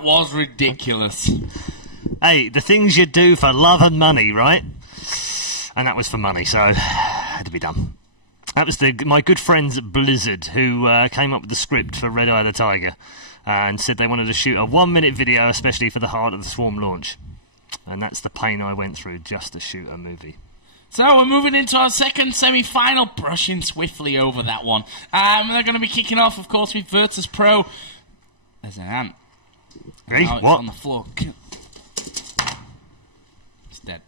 That was ridiculous. Hey, the things you do for love and money, right? And that was for money, so it had to be done. That was my good friends at Blizzard who came up with the script for Red Eye the Tiger and said they wanted to shoot a 1-minute video especially for the Heart of the Swarm launch. And that's the pain I went through just to shoot a movie. So we're moving into our second semi-final, brushing swiftly over that one. They're going to be kicking off, of course, with Virtus Pro. There's an ant. Hey, now it's what? on the floor. It's dead.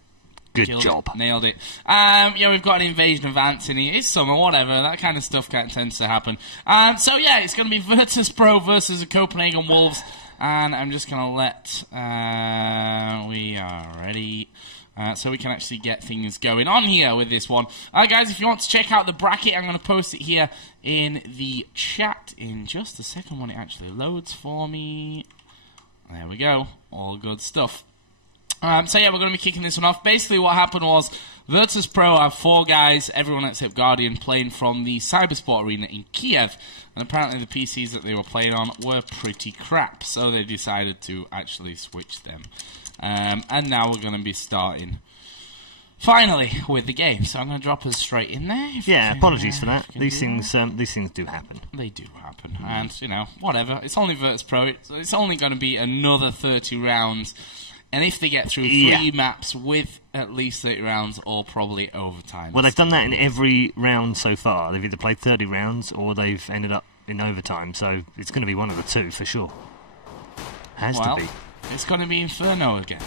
Good Killed job. It. Nailed it. Yeah, we've got an invasion of ants in here. It's summer, whatever. That kind of stuff tends to happen. So yeah, it's going to be Virtus Pro versus the Copenhagen Wolves. And I'm just going to let... we are ready... so we can actually get things going on here with this one. Guys, if you want to check out the bracket, I'm going to post it here in the chat in just a second when it actually loads for me. There we go. All good stuff. So yeah, we're going to be kicking this one off. Basically what happened was Virtus Pro have 4 guys, everyone except Guardian, playing from the Cybersport Arena in Kiev. And apparently the PCs that they were playing on were pretty crap. So they decided to actually switch them. And now we're going to be starting, finally, with the game. So I'm going to drop us straight in there. Yeah, apologies for that. These things do happen. They do happen. And, you know, whatever. It's only Virtus Pro. It's only going to be another 30 rounds. And if they get through 3 maps with at least 30 rounds or probably overtime. Well, they've done that in every round so far. They've either played 30 rounds or they've ended up in overtime. So it's going to be one of the two for sure. Has to be. It's going to be Inferno again.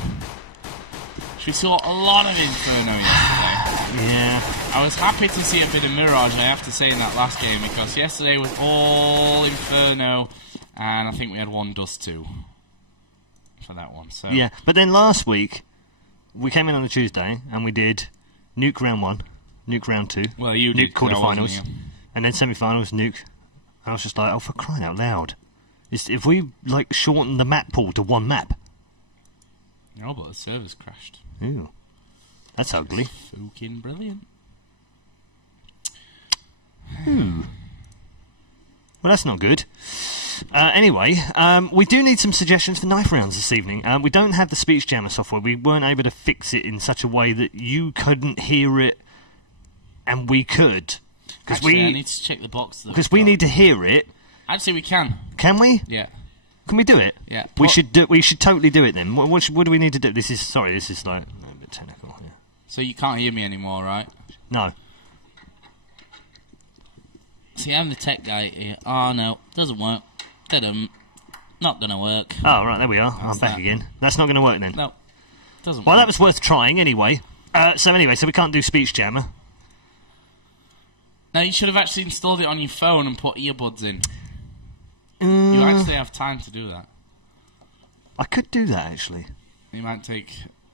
We saw a lot of Inferno yesterday. Yeah. I was happy to see a bit of Mirage, I have to say, in that last game, because yesterday was all Inferno, and I think we had 1 Dust 2 for that one. So. Yeah, but then last week, we came in on a Tuesday, and we did Nuke Round 1, Nuke Round 2, well, you Nuke did, quarterfinals, and then semi-finals, Nuke. I was just like, oh, for crying out loud. If we, like, shorten the map pool to 1 map. No, but the server's crashed. Ooh. That's ugly. Fucking brilliant. Ooh. Well, that's not good. Anyway, we do need some suggestions for knife rounds this evening. We don't have the speech jammer software. We weren't able to fix it in such a way that you couldn't hear it and we could. Actually, I need to check the box. Because we need to hear it. Actually, we can. Can we? Yeah. Can we do it? Yeah. We should totally do it then. What do we need to do? This is like a bit technical. Yeah. So you can't hear me anymore, right? No. See, I'm the tech guy here. Oh no, doesn't work. Not gonna work. Oh right, there we are. I'm back again. That's not gonna work then. No, doesn't work. Well, that was worth trying anyway. So we can't do speech jammer. Now you should have actually installed it on your phone and put earbuds in. You actually have time to do that. I could do that actually. It might take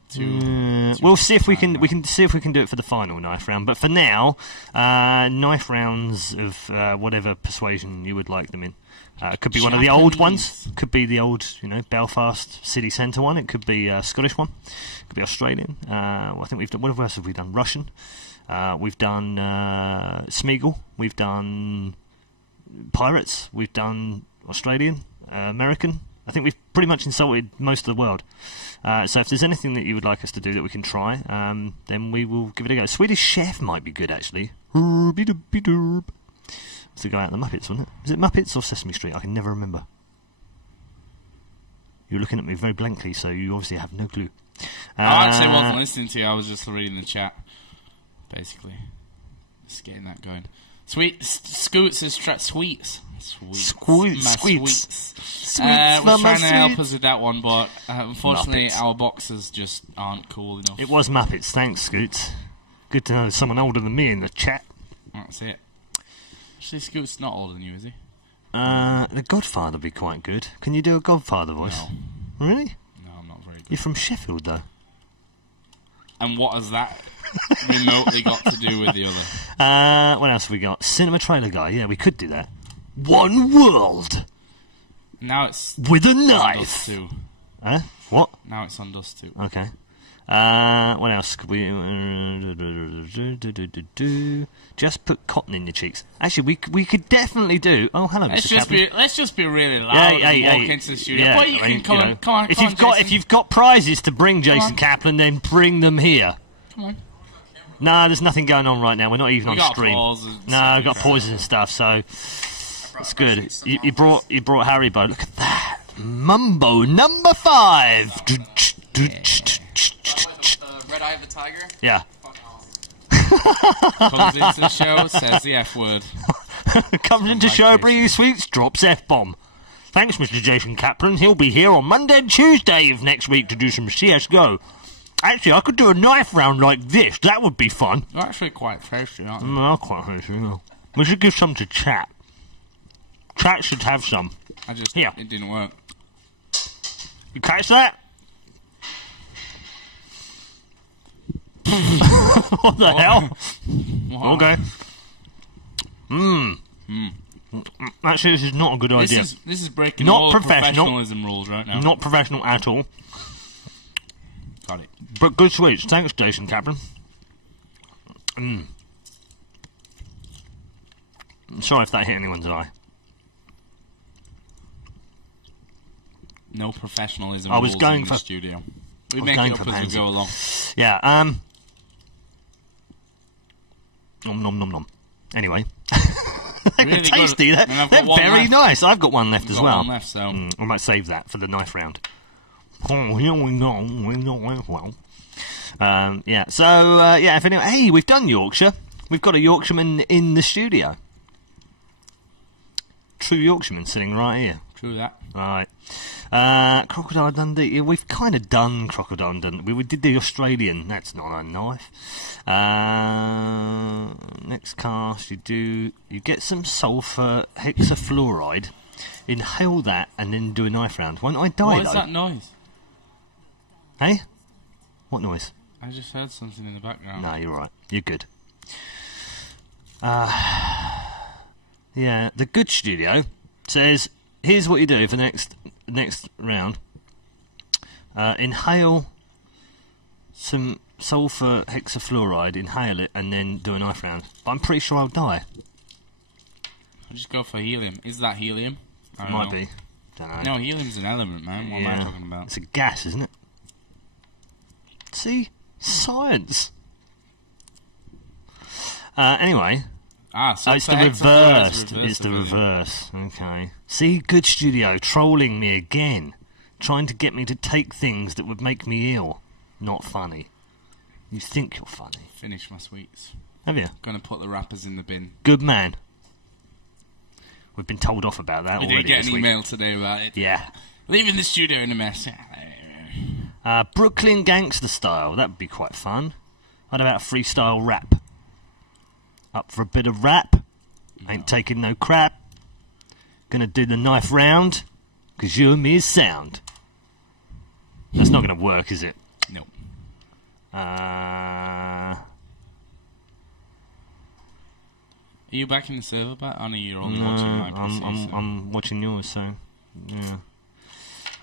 two. We'll see if we can see if we can do it for the final knife round. But for now, knife rounds of whatever persuasion you would like them in. It could be one of the old ones. Could be the old, Belfast city centre one. It could be a Scottish one. It could be Australian. I think we've done. What else have we done? Russian. We've done Smeagol. We've done Pirates. We've done Australian, American. I think we've pretty much insulted most of the world. So if there's anything that you would like us to do that we can try, then we will give it a go. Swedish Chef might be good, actually. It's the guy out of the Muppets, wasn't it? Is it Muppets or Sesame Street? I can never remember. You're looking at me very blankly, so you obviously have no clue. I actually wasn't listening to you. I was just reading the chat, basically. Just getting that going. Scoots is sweets. Sweets. We're trying to help us with that one, but unfortunately our boxes just aren't cool enough. It was Muppets, thanks Scoots. Good to know there's someone older than me in the chat. That's it. Actually, Scoot's not older than you, is he? The Godfather would be quite good. Can you do a Godfather voice? No. Really? No, I'm not very good. You're from Sheffield, though. And what has that remotely got to do with the other? What else have we got? Cinema Trailer Guy. Yeah, we could do that. One world. Now it's with a on knife. Dust 2. What? Now it's on Dust 2. Okay. What else could we... Just put cotton in your cheeks. Actually, we could definitely do... Oh, hello, Mr. Kaplan. Let's just be really loud and walk into the studio. Yeah, But you can come on, come on, if you've got prizes to bring, Jason Kaplan, then bring them here. Come on. No, there's nothing going on right now. We're not even on stream. No, we've got pauses and stuff, so it's good. You brought Haribo. Look at that. Mumbo number 5. Red Eye of the Tiger? Yeah. Comes into the show, says the F word. Comes into show, bringing sweets, drops F-bomb. Thanks, Mr. Jason Kaplan. He'll be here on Monday and Tuesday of next week to do some CSGO. Actually, I could do a knife round like this. That would be fun. They're actually quite thirsty, aren't they? No, quite thirsty, no. We should give some to chat. Chat should have some. Here. It didn't work. You catch that? What the hell? Wow. Okay. Actually, this is not a good idea. This is breaking Not all professional. professionalism rules right now. Not professional at all. Got it. But good sweets. Thanks, Jason Kaplan. I'm sorry if that hit anyone's eye. No professionalism I was rules going in for- the studio. We was make going it up for as we pansy. go along. Yeah, nom nom nom nom. Anyway. They're Really tasty. good. They're And I've got one very left. nice. I've got one left as Got well. one left, so I might save that for the knife round. Yeah, so, yeah, if anyone... Hey, we've done Yorkshire. We've got a Yorkshireman in the studio. True Yorkshireman sitting right here. true that. Right. Crocodile Dundee. Yeah, we've kind of done Crocodile Dundee. We did the Australian. That's not a knife. Next cast, you get some sulphur hexafluoride, inhale that, and then do a knife round. Won't I die, What though? is that noise? Hey? What noise? I just heard something in the background. No, you're right. You're good. Yeah, the Good Studio says, here's what you do for the next round. Inhale some sulphur hexafluoride, inhale it, and then do a knife round. But I'm pretty sure I'll die. I'll just go for helium. Is that helium? I don't Might know. be. Don't know. No, helium's an element, man. What am I talking about? It's a gas, isn't it? See? Science. Anyway. So It's the reverse. It's the reverse. Okay. See, Good Studio trolling me again, trying to get me to take things that would make me ill. Not funny. You think you're funny? Finish my sweets. Have you? Gonna put the wrappers in the bin. Good man. We've been told off about that We already did get this an week. email today about it. Yeah. Leaving the studio in a mess. Brooklyn gangster style. That would be quite fun. What about a freestyle rap? Up for a bit of rap? Ain't taking no crap. Gonna do the knife round, 'cause you and me is sound. That's not gonna work, is it? No. Uh, Are you back in the server? Back? I know you're only no, watching my PC. I'm watching yours, so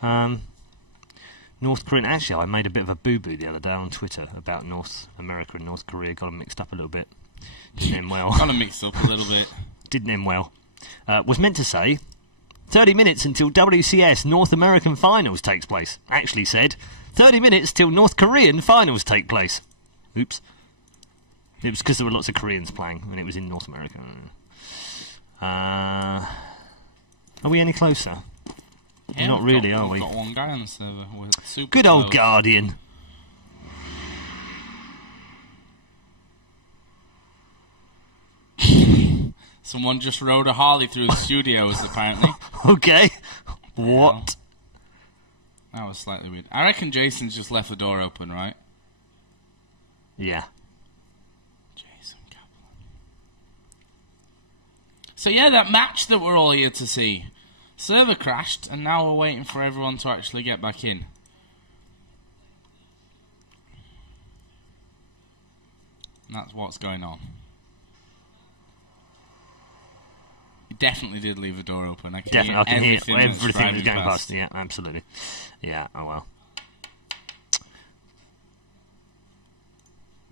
yeah. North Korean. Actually, I made a bit of a boo-boo the other day on Twitter about North America and North Korea. Got them mixed up a little bit. Didn't end well. Got them mixed up a little bit. Didn't end well. Was meant to say 30 minutes until WCS North American Finals takes place. Actually said 30 minutes till North Korean Finals take place. Oops. It was because there were lots of Koreans playing and it was in North America. Are we any closer? Yeah, Not we've really, got, are we? We've got one guy on the server. We're super Good old close. Guardian. Someone just rode a Harley through the studios, apparently. Okay. What? That was slightly weird. I reckon Jason's just left the door open, right? Yeah. Jason Kaplan. So yeah, that match that we're all here to see. Server crashed, and now we're waiting for everyone to actually get back in. And that's what's going on. You definitely did leave the door open. I can Definitely, I can hear everything that's that's going driving past. Yeah, absolutely. Yeah, oh well.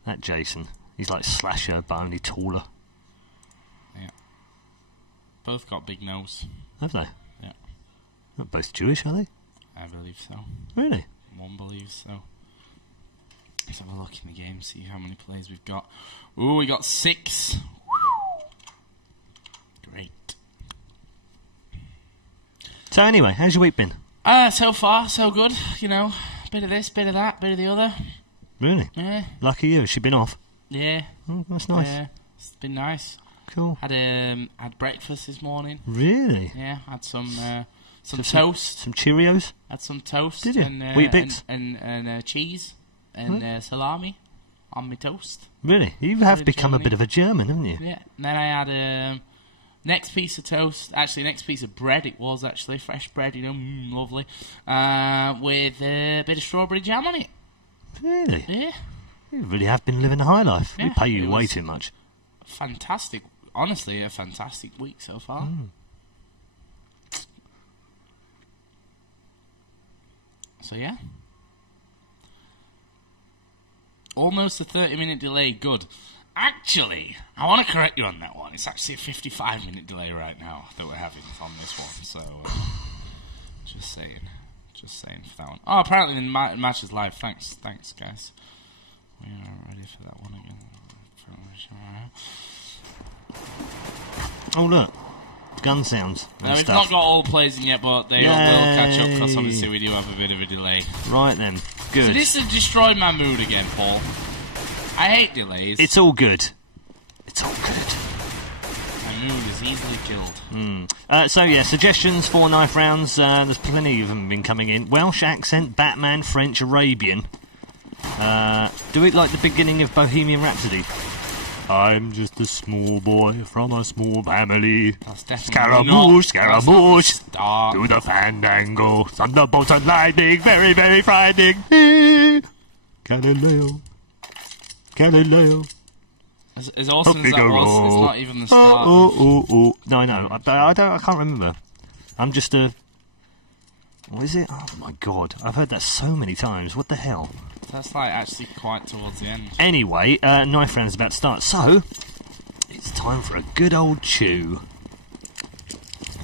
That Jason. He's like Slasher, but only taller. Yeah. Both got big nose. Have they? Yeah. Not both Jewish, are they? I believe so. Really? One believes so. Let's have a look in the game, see how many players we've got. Ooh, we got 6. Great. So anyway, how's your week been? So far, so good. You know, bit of this, bit of that, bit of the other. Really? Yeah. Lucky you. Has she been off? Yeah. Oh, that's nice. Yeah. It's been nice. Cool. Had breakfast this morning. Really? Yeah. Had some toast. Some Cheerios? Had some toast. Did you? And, Wheat Bix? And cheese and salami on my toast. Really? You have become a bit of a German, haven't you? Yeah. And then I had next piece of toast. Actually, next piece of bread. It was actually fresh bread. You know, lovely. With a bit of strawberry jam on it. Really? Yeah. You really have been living a high life. Yeah, we pay you way too much. Fantastic. Honestly, a fantastic week so far. So, yeah. Almost a 30-minute delay. Good. Actually, I want to correct you on that one. It's actually a 55-minute delay right now that we're having on this one. So, just saying. Just saying for that one. Oh, apparently the match is live. Thanks, guys. We are ready for that one again. Oh, look. Gun sounds. No, we've not got all the players in yet, but they will catch up because obviously we do have a bit of a delay. Right then. Good. So this has destroyed my mood again, Paul. I hate delays. It's all good. It's all good. My mood is easily killed. So yeah, suggestions for knife rounds. There's plenty of them been coming in. Welsh accent, Batman, French, Arabian. Do it like the beginning of Bohemian Rhapsody. I'm just a small boy from a small family. Scaramouche, Scaramouche, to the fandango. Thunderbolts and lightning, very, very frightening. Galileo, Galileo. As awesome as that was, it's not even the start. No, I know. I can't remember. I'm just a... What is it? Oh my god. I've heard that so many times. What the hell? That's like actually quite towards the end. Anyway, knife round's about to start. So, it's time for a good old chew.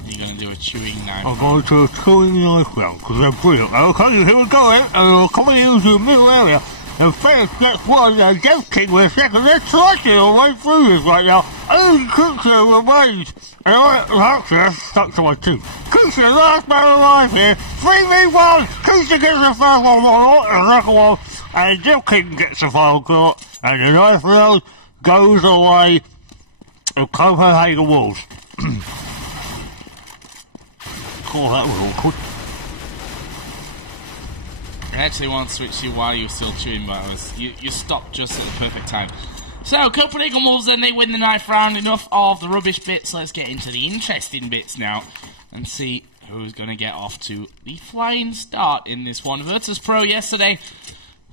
You're going to do a chewing knife I'm going to do a chewing knife round because I'm brilliant. Okay, here we go. I'm coming into the middle area. And first, let's one Death King with a second. Let's slice it all right through this right now. Only creature remains. And actually, that's stuck to my teeth. Creature, last man alive here. 3v1. Creature gets the first one, and the second one. And Death King gets the final shot. And the knife round goes away of Copenhagen Wolves. Oh, that was awkward. I actually want to switch you while you're still chewing, but you stopped just at the perfect time. So, Copenhagen Wolves, then they win the knife round. Enough of the rubbish bits. Let's get into the interesting bits now and see who's going to get off to the flying start in this one. Virtus Pro yesterday,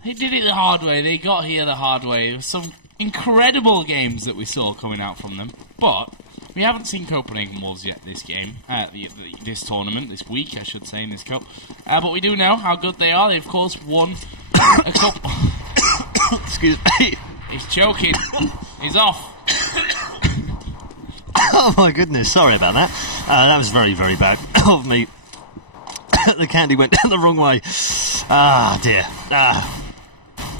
they did it the hard way. They got here the hard way. There were some incredible games that we saw coming out from them, but we haven't seen Copenhagen Wolves yet this game, this tournament, this week, I should say, in this cup. But we do know how good they are. They, of course, won a cup. Excuse me. He's choking. He's off. Oh my goodness, sorry about that. That was very, very bad of me. The candy went the wrong way. Ah, dear.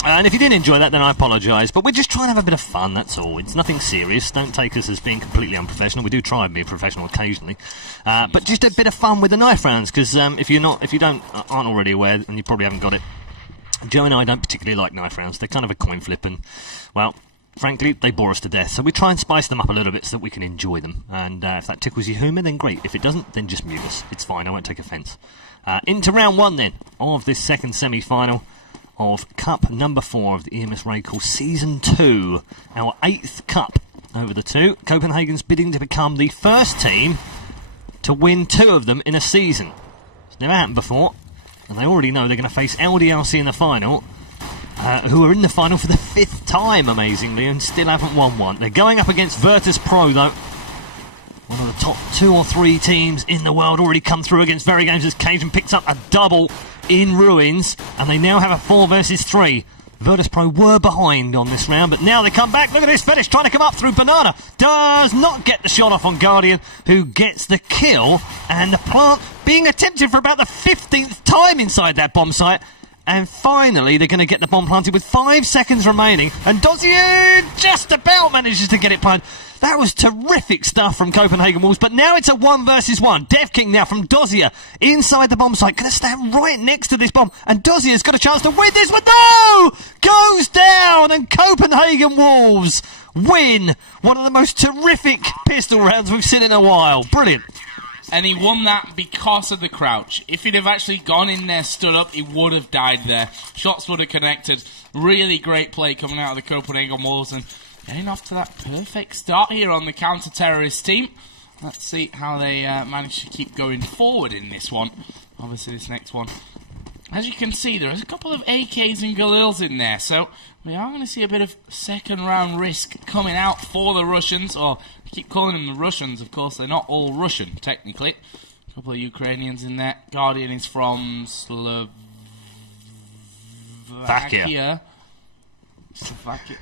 And if you didn't enjoy that, then I apologise. But we're just trying to have a bit of fun, that's all. It's nothing serious. Don't take us as being completely unprofessional. We do try and be professional occasionally. But just a bit of fun with the knife rounds, because if you aren't already aware, and you probably haven't got it, Joe and I don't particularly like knife rounds. They're kind of a coin flip, and, well, frankly, they bore us to death. So we try and spice them up a little bit so that we can enjoy them. And if that tickles your humour, then great. If it doesn't, then just mute us. It's fine, I won't take offence. Into round one, then, of this second semi-final of Cup number 4 of the EMS RaidCall Season 2. Our 8th Cup over the two. Copenhagen's bidding to become the first team to win 2 of them in a season. It's never happened before. And they already know they're going to face LDLC in the final, who are in the final for the 5th time, amazingly, and still haven't won one. They're going up against Virtus Pro, though. One of the top 2 or 3 teams in the world, already come through against Very Games as Cajun picks up a double in Ruins, and they now have a 4 versus 3. Virtus Pro were behind on this round, but now they come back. Look at this finish, trying to come up through Banana. Does not get the shot off on Guardian, who gets the kill, and the plant being attempted for about the 15th time inside that bomb site. And finally, they're going to get the bomb planted with 5 seconds remaining, and Dozier just about manages to get it planted. That was terrific stuff from Copenhagen Wolves, but now it's a 1 versus 1. Dev King now from Dozier inside the bomb site, going to stand right next to this bomb, and Dozier's got a chance to win this one. No! Goes down, and Copenhagen Wolves win one of the most terrific pistol rounds we've seen in a while. Brilliant. And he won that because of the crouch. If he'd have actually gone in there, stood up, he would have died there. Shots would have connected. Really great play coming out of the Copenhagen Wolves, and getting off to that perfect start here on the counter-terrorist team. Let's see how they manage to keep going forward in this one. Obviously, this next one. As you can see, there's a couple of AKs and Galils in there, so we are going to see a bit of second-round risk coming out for the Russians, or I keep calling them the Russians, of course, they're not all Russian, technically. A couple of Ukrainians in there. Guardian is from Slovakia.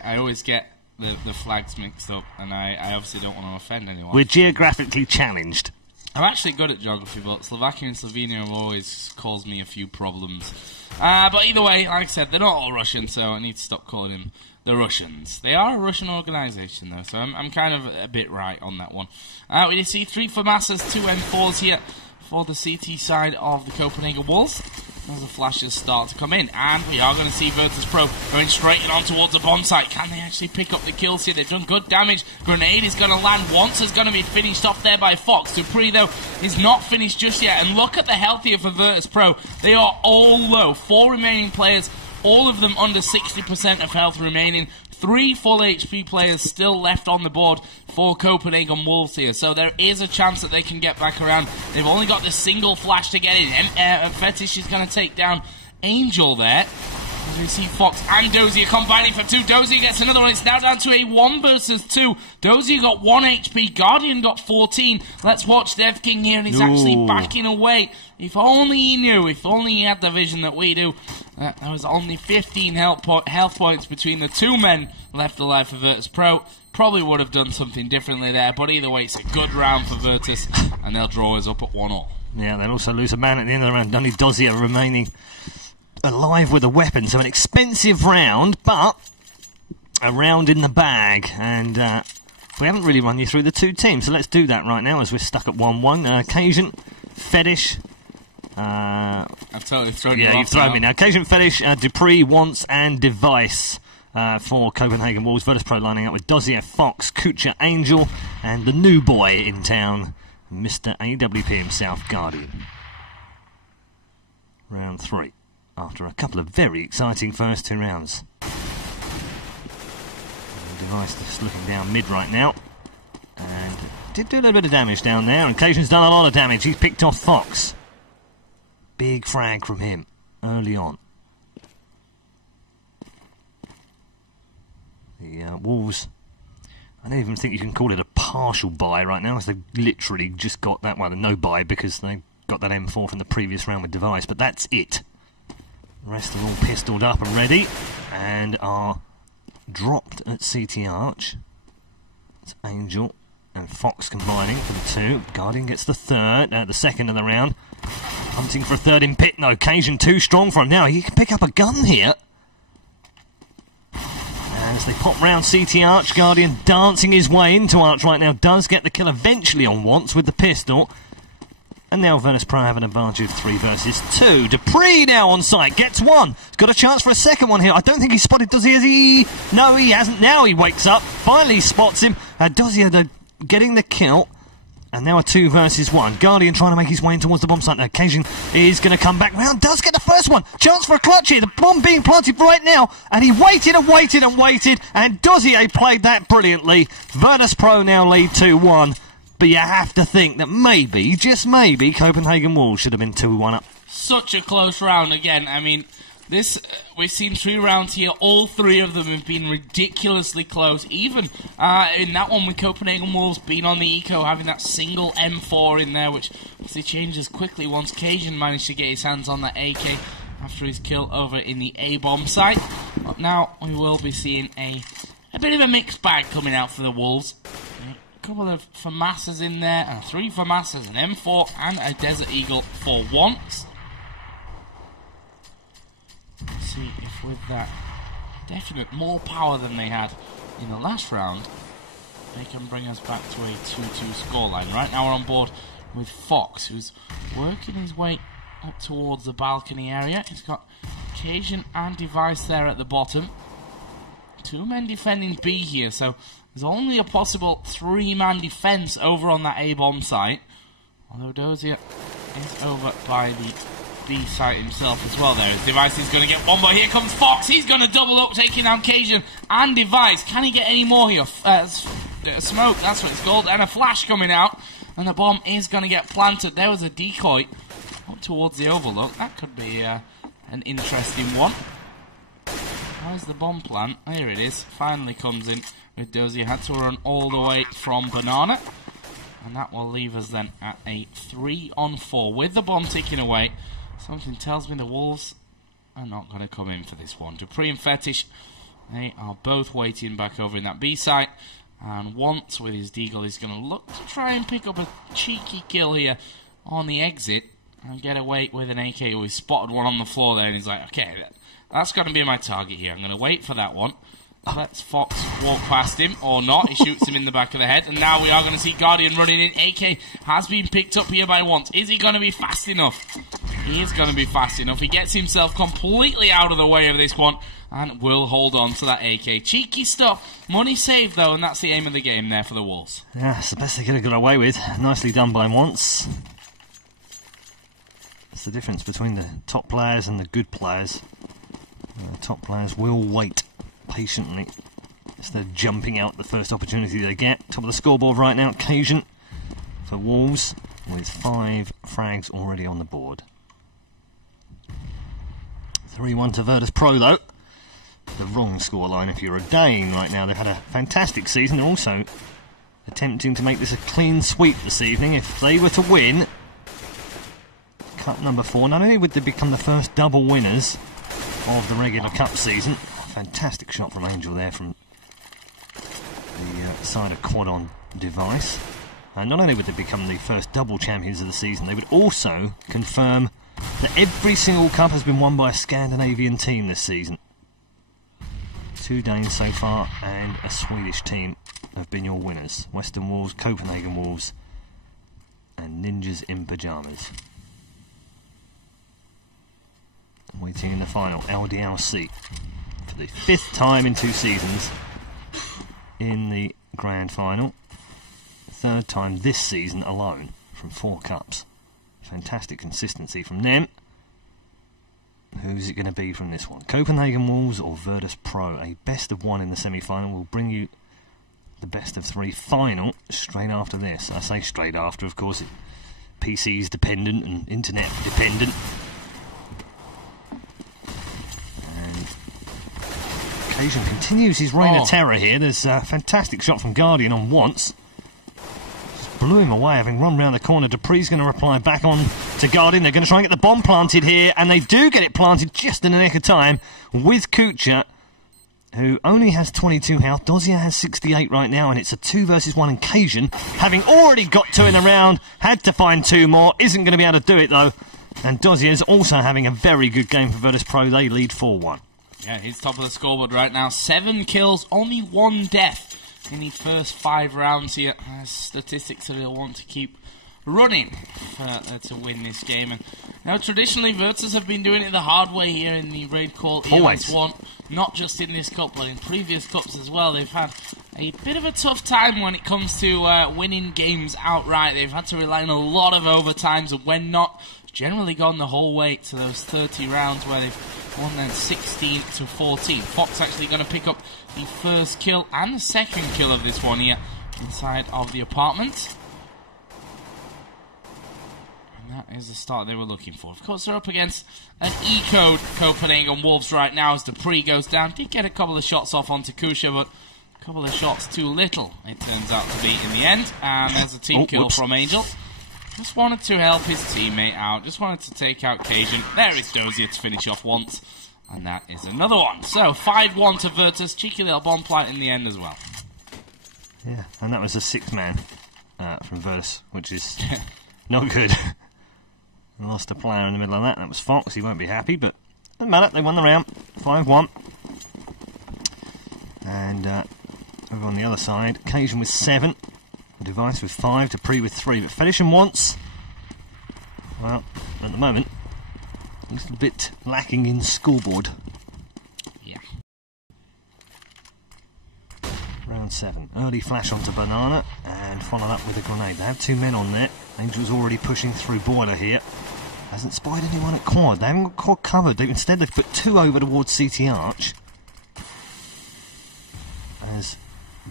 I always get the flags mixed up, and I obviously don't want to offend anyone. We're geographically challenged. I'm actually good at geography, but Slovakia and Slovenia have always caused me a few problems. But either way, like I said, they're not all Russian, so I need to stop calling them the Russians. They are a Russian organisation, though, so I'm kind of a bit right on that one. We see 3 FAMASas, 2 M4s here for the CT side of the Copenhagen Wolves. As the flashes start to come in, and we are going to see Virtus Pro going straight on towards the bomb site. Can they actually pick up the kills here? They've done good damage. Grenade is going to land once. Is going to be finished off there by Fox. Dupree, though, is not finished just yet. And look at the health here for Virtus Pro. They are all low. 4 remaining players, all of them under 60% of health remaining. 3 full HP players still left on the board for Copenhagen Wolves here. So there is a chance that they can get back around. They've only got this single flash to get in. Fetish is going to take down Angel there. As we see Fox and Dozier combining for 2. Dozier gets another one. It's now down to a 1 versus 2. Dozier got 1 HP. Guardian got 14. Let's watch Dev King here, and he's actually backing away. If only he knew. If only he had the vision that we do. There was only 15 health points between the 2 men left alive for Virtus Pro. Probably would have done something differently there, but either way, it's a good round for Virtus, and they'll draw us up at 1-all. Yeah, they'll also lose a man at the end of the round. Only Dozier remaining alive with a weapon, so an expensive round, but a round in the bag. And we haven't really run you through the 2 teams, so let's do that right now as we're stuck at 1-1. Occasion, Fetish. I've totally thrown you off. Yeah, you've thrown me now. Occasion, Fetish, Dupree, Wants, and Device for Copenhagen Wolves. Virtus Pro lining up with Dozier, Fox, Kucha, Angel, and the new boy in town, Mr. AWP himself, Guardian. Round 3. After a couple of very exciting first 2 rounds. Device just looking down mid right now. And did do a little bit of damage down there. And Occasion's done a lot of damage. He's picked off Fox. Big frag from him early on. The Wolves, I don't even think you can call it a partial buy right now, as they've literally just got that one, no buy, because they got that M4 from the previous round with Device, but that's it. The rest are all pistoled up and ready, and are dropped at CT Arch. It's Angel and Fox combining for the 2. Guardian gets the second of the round. Hunting for a 3rd in pit. No, Occasion too strong for him now. He can pick up a gun here. As they pop round CT Arch, Guardian dancing his way into Arch right now. Does get the kill eventually on Wants with the pistol. And now Virtus Pro have an advantage of 3 versus 2. Dupree now on site, gets 1. He's got a chance for a second one here. I don't think he's spotted, does he? Is he? No, he hasn't. Now he wakes up. Finally spots him. Dozier getting the kill. And now a 2 versus 1. Guardian trying to make his way in towards the bomb site. Occasion is going to come back round. Does get the first one. Chance for a clutch here. The bomb being planted right now. And he waited and waited and waited. And Dozier played that brilliantly. Virtus Pro now lead 2-1. But you have to think that maybe, just maybe, Copenhagen Wolves should have been 2-1 up. Such a close round again. I mean, we've seen 3 rounds here. All 3 of them have been ridiculously close. Even in that one with Copenhagen Wolves being on the eco, having that single M4 in there, which obviously changes quickly once Cajun managed to get his hands on that AK. after his kill over in the A-bomb site. But now we will be seeing a bit of a mixed bag coming out for the Wolves. A couple of FAMASas in there, and 3 FAMASas, an M4 and a Desert Eagle for once. Let's see if with that definite more power than they had in the last round, they can bring us back to a 2-2 scoreline. Right now we're on board with Fox, who's working his way up towards the balcony area. He's got Cajun and Device there at the bottom. 2 men defending B here, so there's only a possible 3-man defense over on that A-bomb site. Although Dozier is over by the B site himself as well there. His Device is going to get one, but here comes Fox. He's going to double up, taking down Cajun and Device. Can he get any more here? Smoke, that's what it's called, and a flash coming out, and the bomb is going to get planted. There was a decoy up towards the overlook. That could be an interesting one. Where's the bomb plant? Here it is. Finally comes in with Dozier. Had to run all the way from Banana, and that will leave us then at a 3-on-4 with the bomb ticking away. Something tells me the Wolves are not going to come in for this one. Dupree and Fetish, they are both waiting back over in that B site. And once with his Deagle, he's going to look to try and pick up a cheeky kill here on the exit and get away with an AK. We spotted one on the floor there, and he's like, okay, that's going to be my target here. I'm going to wait for that one. Let's Fox walk past him, or not. He shoots him in the back of the head, and now we are going to see Guardian running in. AK has been picked up here by once. Is he going to be fast enough? He is going to be fast enough. He gets himself completely out of the way of this one, and will hold on to that AK. Cheeky stuff. Money saved, though, and that's the aim of the game there for the Wolves. Yeah, it's the best they could have got away with. Nicely done by once. That's the difference between the top players and the good players. The top players will wait patiently instead of jumping out the first opportunity they get. Top of the scoreboard right now, Cajun for Wolves with 5 frags already on the board. 3-1 to Virtus Pro though. The wrong scoreline if you're a Dane right now. They've had a fantastic season. They're also attempting to make this a clean sweep this evening. If they were to win Cup number 4, not only would they become the first double winners of the regular Cup season. Fantastic shot from Angel there from the side of quad-on Device. Not only would they become the first double champions of the season, they would also confirm that every single cup has been won by a Scandinavian team this season. 2 Danes so far and a Swedish team have been your winners. Western Wolves, Copenhagen Wolves and Ninjas in Pyjamas. Waiting in the final, LDLC. For the 5th time in 2 seasons in the grand final. 3rd time this season alone from 4 cups. Fantastic consistency from them. Who's it going to be from this one? Copenhagen Wolves or Virtus Pro? A best of 1 in the semi-final will bring you the best of 3 final straight after this. I say straight after, of course, PC's dependent and internet dependent. Cajun continues his reign of terror here. There's a fantastic shot from Guardian on once. Just blew him away, having run round the corner. Dupree's going to reply back on to Guardian. They're going to try and get the bomb planted here, and they do get it planted just in the nick of time with Kucha, who only has 22 health. Dozier has 68 right now, and it's a 2 versus 1, and Cajun, having already got 2 in the round, had to find 2 more. Isn't going to be able to do it, though. And Dozier's also having a very good game for Virtus Pro. They lead 4-1. Yeah, he's top of the scoreboard right now. 7 kills, only 1 death in the first 5 rounds here. Statistics that he'll want to keep running to win this game. And now, traditionally, Virtus have been doing it the hard way here in the RaidCall EMS 1. Not just in this cup, but in previous cups as well. They've had a bit of a tough time when it comes to winning games outright. They've had to rely on a lot of overtimes, and when not, generally gone the whole way to those 30 rounds where they've won then 16 to 14. Fox actually going to pick up the first kill and the second kill of this one here inside of the apartment. And that is the start they were looking for. Of course, they're up against an E-code Copenhagen Wolves right now as Dupree goes down. Did get a couple of shots off onto Kusha, but a couple of shots too little, it turns out to be in the end. And there's a team kill from Angel. Just wanted to help his teammate out. Just wanted to take out Cajun. There is Dozier to finish off once. And that is another one. So, 5-1 to Virtus. Cheeky little bomb plant in the end as well. Yeah, and that was a 6-man from Virtus, which is not good. Lost a player in the middle of that. That was Fox. He won't be happy, but doesn't matter. They won the round. 5-1. And over on the other side, Cajun with 7. Device with 5, Dupree with 3, but Fetishan wants, well, at the moment, a little bit lacking in scoreboard. Yeah. Round 7. Early flash onto Banana, and followed up with a grenade. They have 2 men on there. Angel's already pushing through Boiler here. Hasn't spied anyone at quad. They haven't got quad covered. Instead, they've put 2 over towards CT Arch. As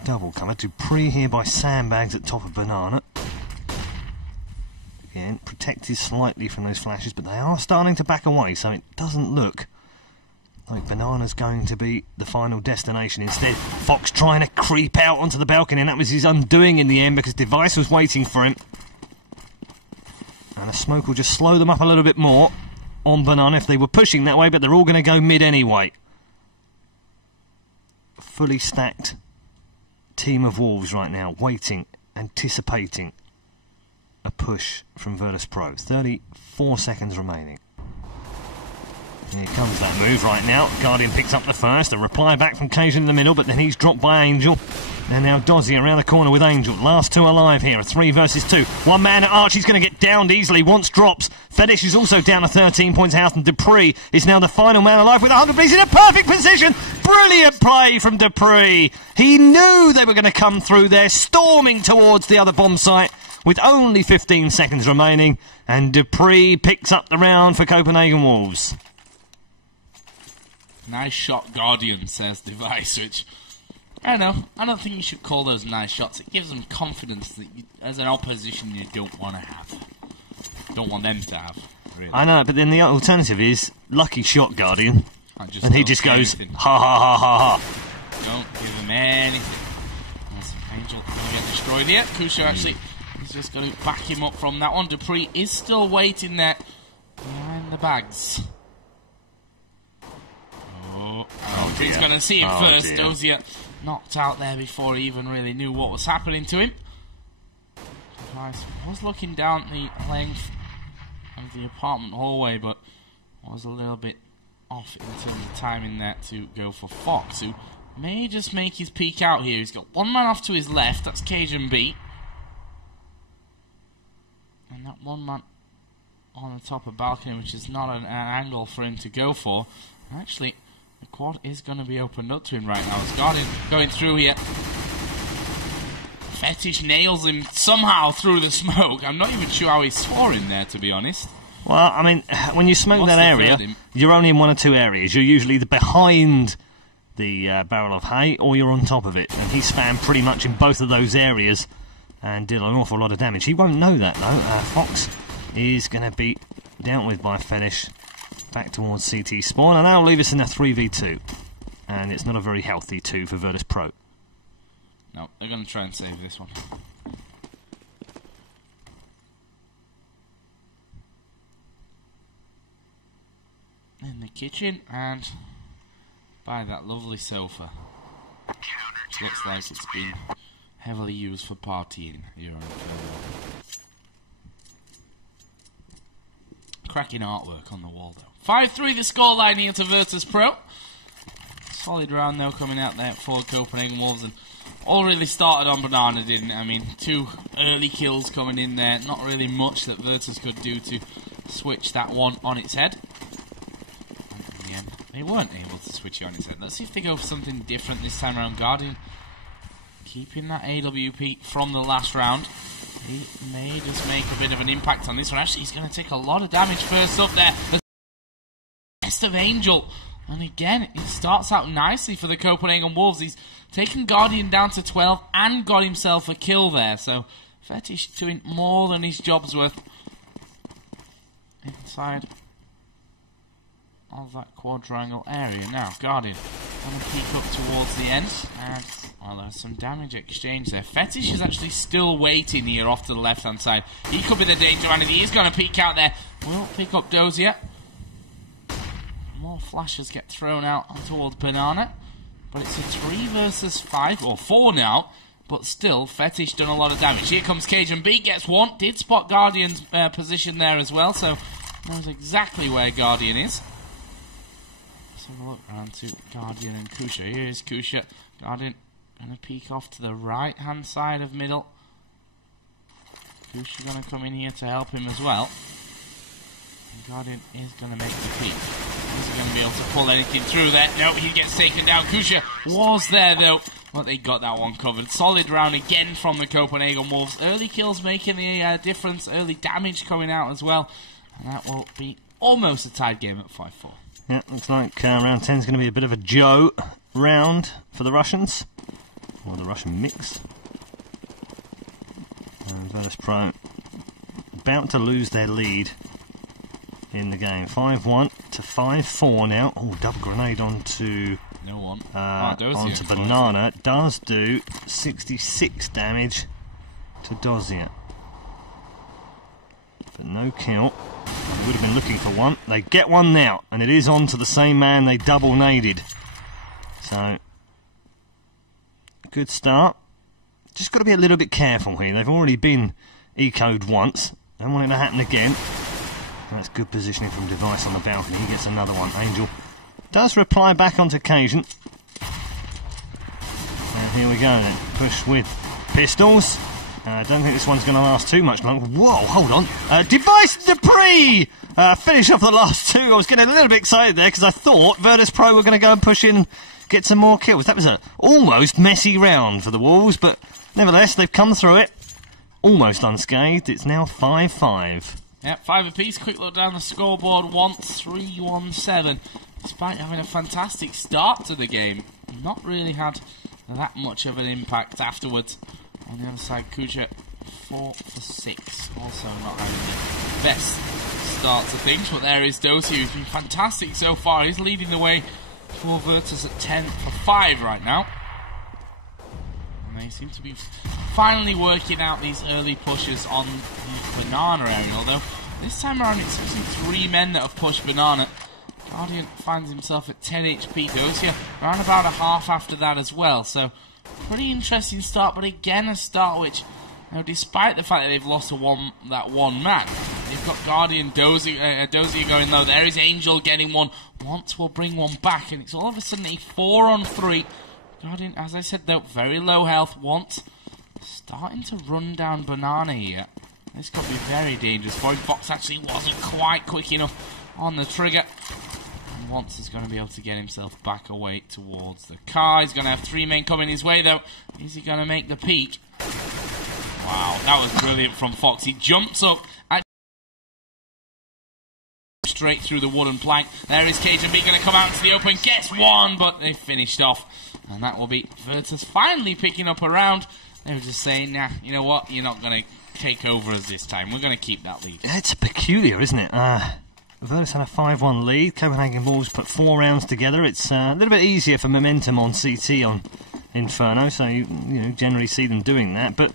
double cover. Dupree here by sandbags at top of Banana. Again, protected slightly from those flashes, but they are starting to back away, so it doesn't look like Banana's going to be the final destination. Instead, Fox trying to creep out onto the balcony, and that was his undoing in the end because Device was waiting for him. And a smoke will just slow them up a little bit more on Banana if they were pushing that way, but they're all going to go mid anyway. Fully stacked team of Wolves right now, waiting, anticipating a push from Virtus Pro. 34 seconds remaining. Here comes that move right now. Guardian picks up the first. A reply back from Cajun in the middle, but then he's dropped by Angel. And now Dozier around the corner with Angel. Last 2 alive here. A 3 versus 2. 1 man at Arch. He's going to get downed easily once drops. Fetish is also down to 13 points house, and Dupree is now the final man alive with 100. He's in a perfect position. Brilliant play from Dupree. He knew they were going to come through there, storming towards the other bomb site with only 15 seconds remaining. And Dupree picks up the round for Copenhagen Wolves. Nice shot, Guardian, says Device, which, I don't know, I don't think you should call those nice shots. It gives them confidence that you, as an opposition, you don't want to have. Don't want them to have, really. I know, but then the alternative is lucky shot, Guardian. And he just goes, anything. Ha ha ha ha ha. Don't give him anything. There's Angel going to get destroyed here. Kusha actually, he's just going to back him up from that one. Dupree is still waiting there behind the bags. He's going to see him first. Dear. Dozier knocked out there before he even really knew what was happening to him. Device was looking down the length of the apartment hallway, but was a little bit off in terms of timing there to go for Fox, who may just make his peek out here. He's got 1 man off to his left. That's Cajun B. And that 1 man on the top of balcony, which is not an angle for him to go for. Actually, the quad is going to be opened up to him right now. It's Guardian going through here. Fetish nails him somehow through the smoke. I'm not even sure how he saw him there, to be honest. Well, I mean, when you smoke that area, you're only in 1 or 2 areas. You're usually either behind the barrel of hay or you're on top of it. And he spammed pretty much in both of those areas and did an awful lot of damage. He won't know that, though. Fox is going to be dealt with by Fetish. Back towards CT spawn, and that'll leave us in a 3v2. And it's not a very healthy 2 for Virtus Pro. No, they're going to try and save this one. In the kitchen, and by that lovely sofa. Which looks like it's been heavily used for partying here on cracking artwork on the wall, though. 5-3 the scoreline here to Virtus Pro. Solid round, though, coming out there for Copenhagen Wolves. And all really started on Banana, didn't it? I mean, 2 early kills coming in there. Not really much that Virtus could do to switch that one on its head. And in the end, they weren't able to switch it on its head. Let's see if they go for something different this time around. Guardian keeping that AWP from the last round. He may just make a bit of an impact on this one. Actually, he's going to take a lot of damage first up there. The best of Angel. And again, it starts out nicely for the Copenhagen Wolves. He's taken Guardian down to 12 and got himself a kill there. So, Fetish doing more than his job's worth inside of that quadrangle area. Now, Guardian Gonna peek up towards the end. And, well, there's some damage exchange there. Fetish is actually still waiting here off to the left-hand side. He could be the danger man if he is going to peek out there. We'll pick up Dozier. More flashes get thrown out towards Banana. But it's a 3 versus 5, or 4 now. But still, Fetish done a lot of damage. Here comes Cajun B, gets one. Did spot Guardian's position there as well, so knows exactly where Guardian is. Let's have a look around to Guardian and Kusha. Here's Kusha. Guardian going to peek off to the right-hand side of middle. Kusha going to come in here to help him as well. And Guardian is going to make the peek. Is he going to be able to pull anything through there? No, he gets taken down. Kusha was there though, but they got that one covered. Solid round again from the Copenhagen Wolves. Early kills making the difference. Early damage coming out as well. And that will be almost a tied game at 5-4. Yeah, looks like round 10 is going to be a bit of a Joe round for the Russians. Or the Russian mix. And Virtus Pro about to lose their lead in the game. 5-1 to 5-4 now. Oh, double grenade onto no one. Onto Banana. Does do 66 damage to Dozier. But no kill. They would have been looking for one. They get one now, and it is on to the same man they double naded. So, good start. Just got to be a little bit careful here. They've already been eco'd once. Don't want it to happen again. That's good positioning from Device on the balcony. He gets another one. Angel does reply back onto Cajun. And here we go then. Push with pistols. I don't think this one's going to last too much longer. Whoa, hold on. Device Dupree! Finish off the last two. I was getting a little bit excited there because I thought Virtus Pro were going to go and push in and get some more kills. That was an almost messy round for the Wolves, but nevertheless, they've come through it. Almost unscathed. It's now 5-5. Yep, 5 apiece. Quick look down the scoreboard. 1-3-1-7. Despite having a fantastic start to the game, not really had that much of an impact afterwards. On the other side, Kuja 4 for 6. Also not having the best start to things, but there is Doty, who's been fantastic so far. He's leading the way for Virtus at 10 for 5 right now. And they seem to be finally working out these early pushes on the Banana area, although this time around it's actually 3 men that have pushed Banana. Guardian finds himself at 10 HP. Doty around about a half after that as well, so pretty interesting start, but again a start which, you know, despite the fact that they've lost that one man, they've got Guardian Dozier going low. There is Angel getting one. Once will bring one back, and it's all of a sudden a 4-on-3. Guardian, as I said though, very low health. Once starting to run down Banana here. This could be very dangerous for him. Fox actually wasn't quite quick enough on the trigger. Once is going to be able to get himself back away towards the car. He's going to have 3 men coming his way though. Is he going to make the peak? Wow, that was brilliant from Fox. He jumps up and straight through the wooden plank. There is Cajun B going to come out into the open. Gets one, but they finished off. And that will be Virtus finally picking up a round. They were just saying, nah, you know what? You're not going to take over us this time. We're going to keep that lead. It's peculiar, isn't it? Virtus had a 5-1 lead. Copenhagen Wolves put 4 rounds together. It's a little bit easier for momentum on CT on Inferno, so you know, generally see them doing that. But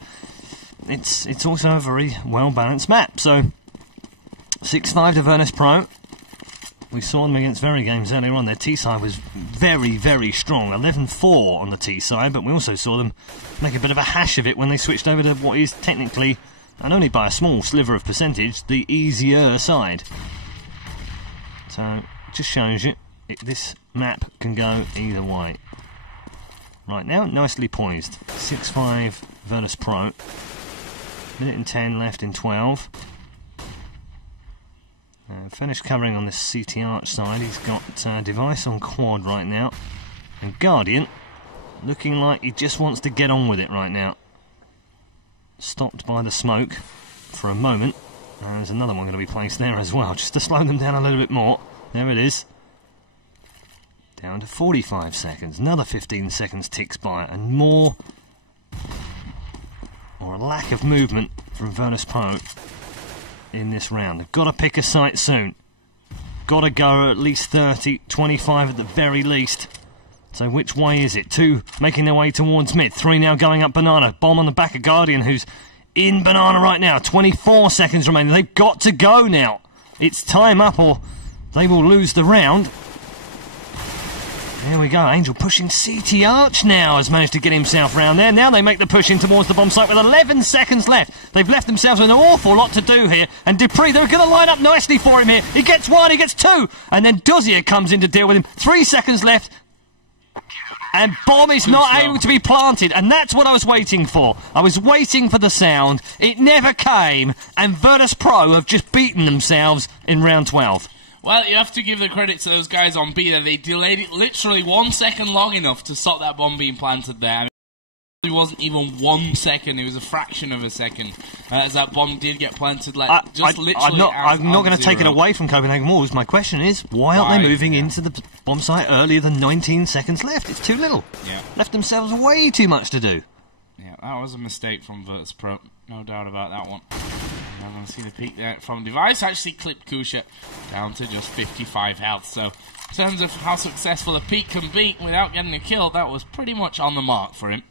it's also a very well-balanced map. So 6-5 to Virtus Pro. We saw them against Very Games earlier on. Their T-side was very, very strong. 11-4 on the T-side, but we also saw them make a bit of a hash of it when they switched over to what is technically, and only by a small sliver of percentage, the easier side. So, just shows you, this map can go either way. Right now, nicely poised. 6-5 Virtus Pro. Minute and 10 left in 12. Finished covering on this CT Arch side. He's got Device on quad right now. And Guardian, looking like he just wants to get on with it right now. Stopped by the smoke for a moment. There's another one going to be placed there as well, just to slow them down a little bit more. There it is. Down to 45 seconds. Another 15 seconds ticks by, and more, or a lack of movement from Virtus Pro in this round. They've got to pick a site soon. Got to go at least 30, 25 at the very least, So which way is it? 2 making their way towards mid. 3 now going up Banana. Bomb on the back of Guardian, who's in Banana right now. 24 seconds remaining. They've got to go now. It's time up or they will lose the round. There we go. Angel pushing. CT Arch now has managed to get himself round there. Now they make the push in towards the bomb site with 11 seconds left. They've left themselves with an awful lot to do here. And Dupree, they're going to line up nicely for him here. He gets 1, he gets 2. And then Dozier comes in to deal with him. 3 seconds left. And bomb is not able to be planted. And that's what I was waiting for. I was waiting for the sound. It never came. And Virtus Pro have just beaten themselves in round 12. Well, you have to give the credit to those guys on B there. They delayed it literally 1 second long enough to stop that bomb being planted there. I mean, it wasn't even 1 second. It was a fraction of a second as that bomb did get planted. Like literally. I'm not going to take it away from Copenhagen Wolves. My question is, why aren't they moving into the bomb site earlier than 19 seconds left? It's too little. Yeah. Left themselves way too much to do. Yeah, that was a mistake from Virtus Pro. No doubt about that one. I'm going to see the peak there from Device. Actually clipped Kusha down to just 55 health. So, in terms of how successful a peak can be without getting a kill, that was pretty much on the mark for him.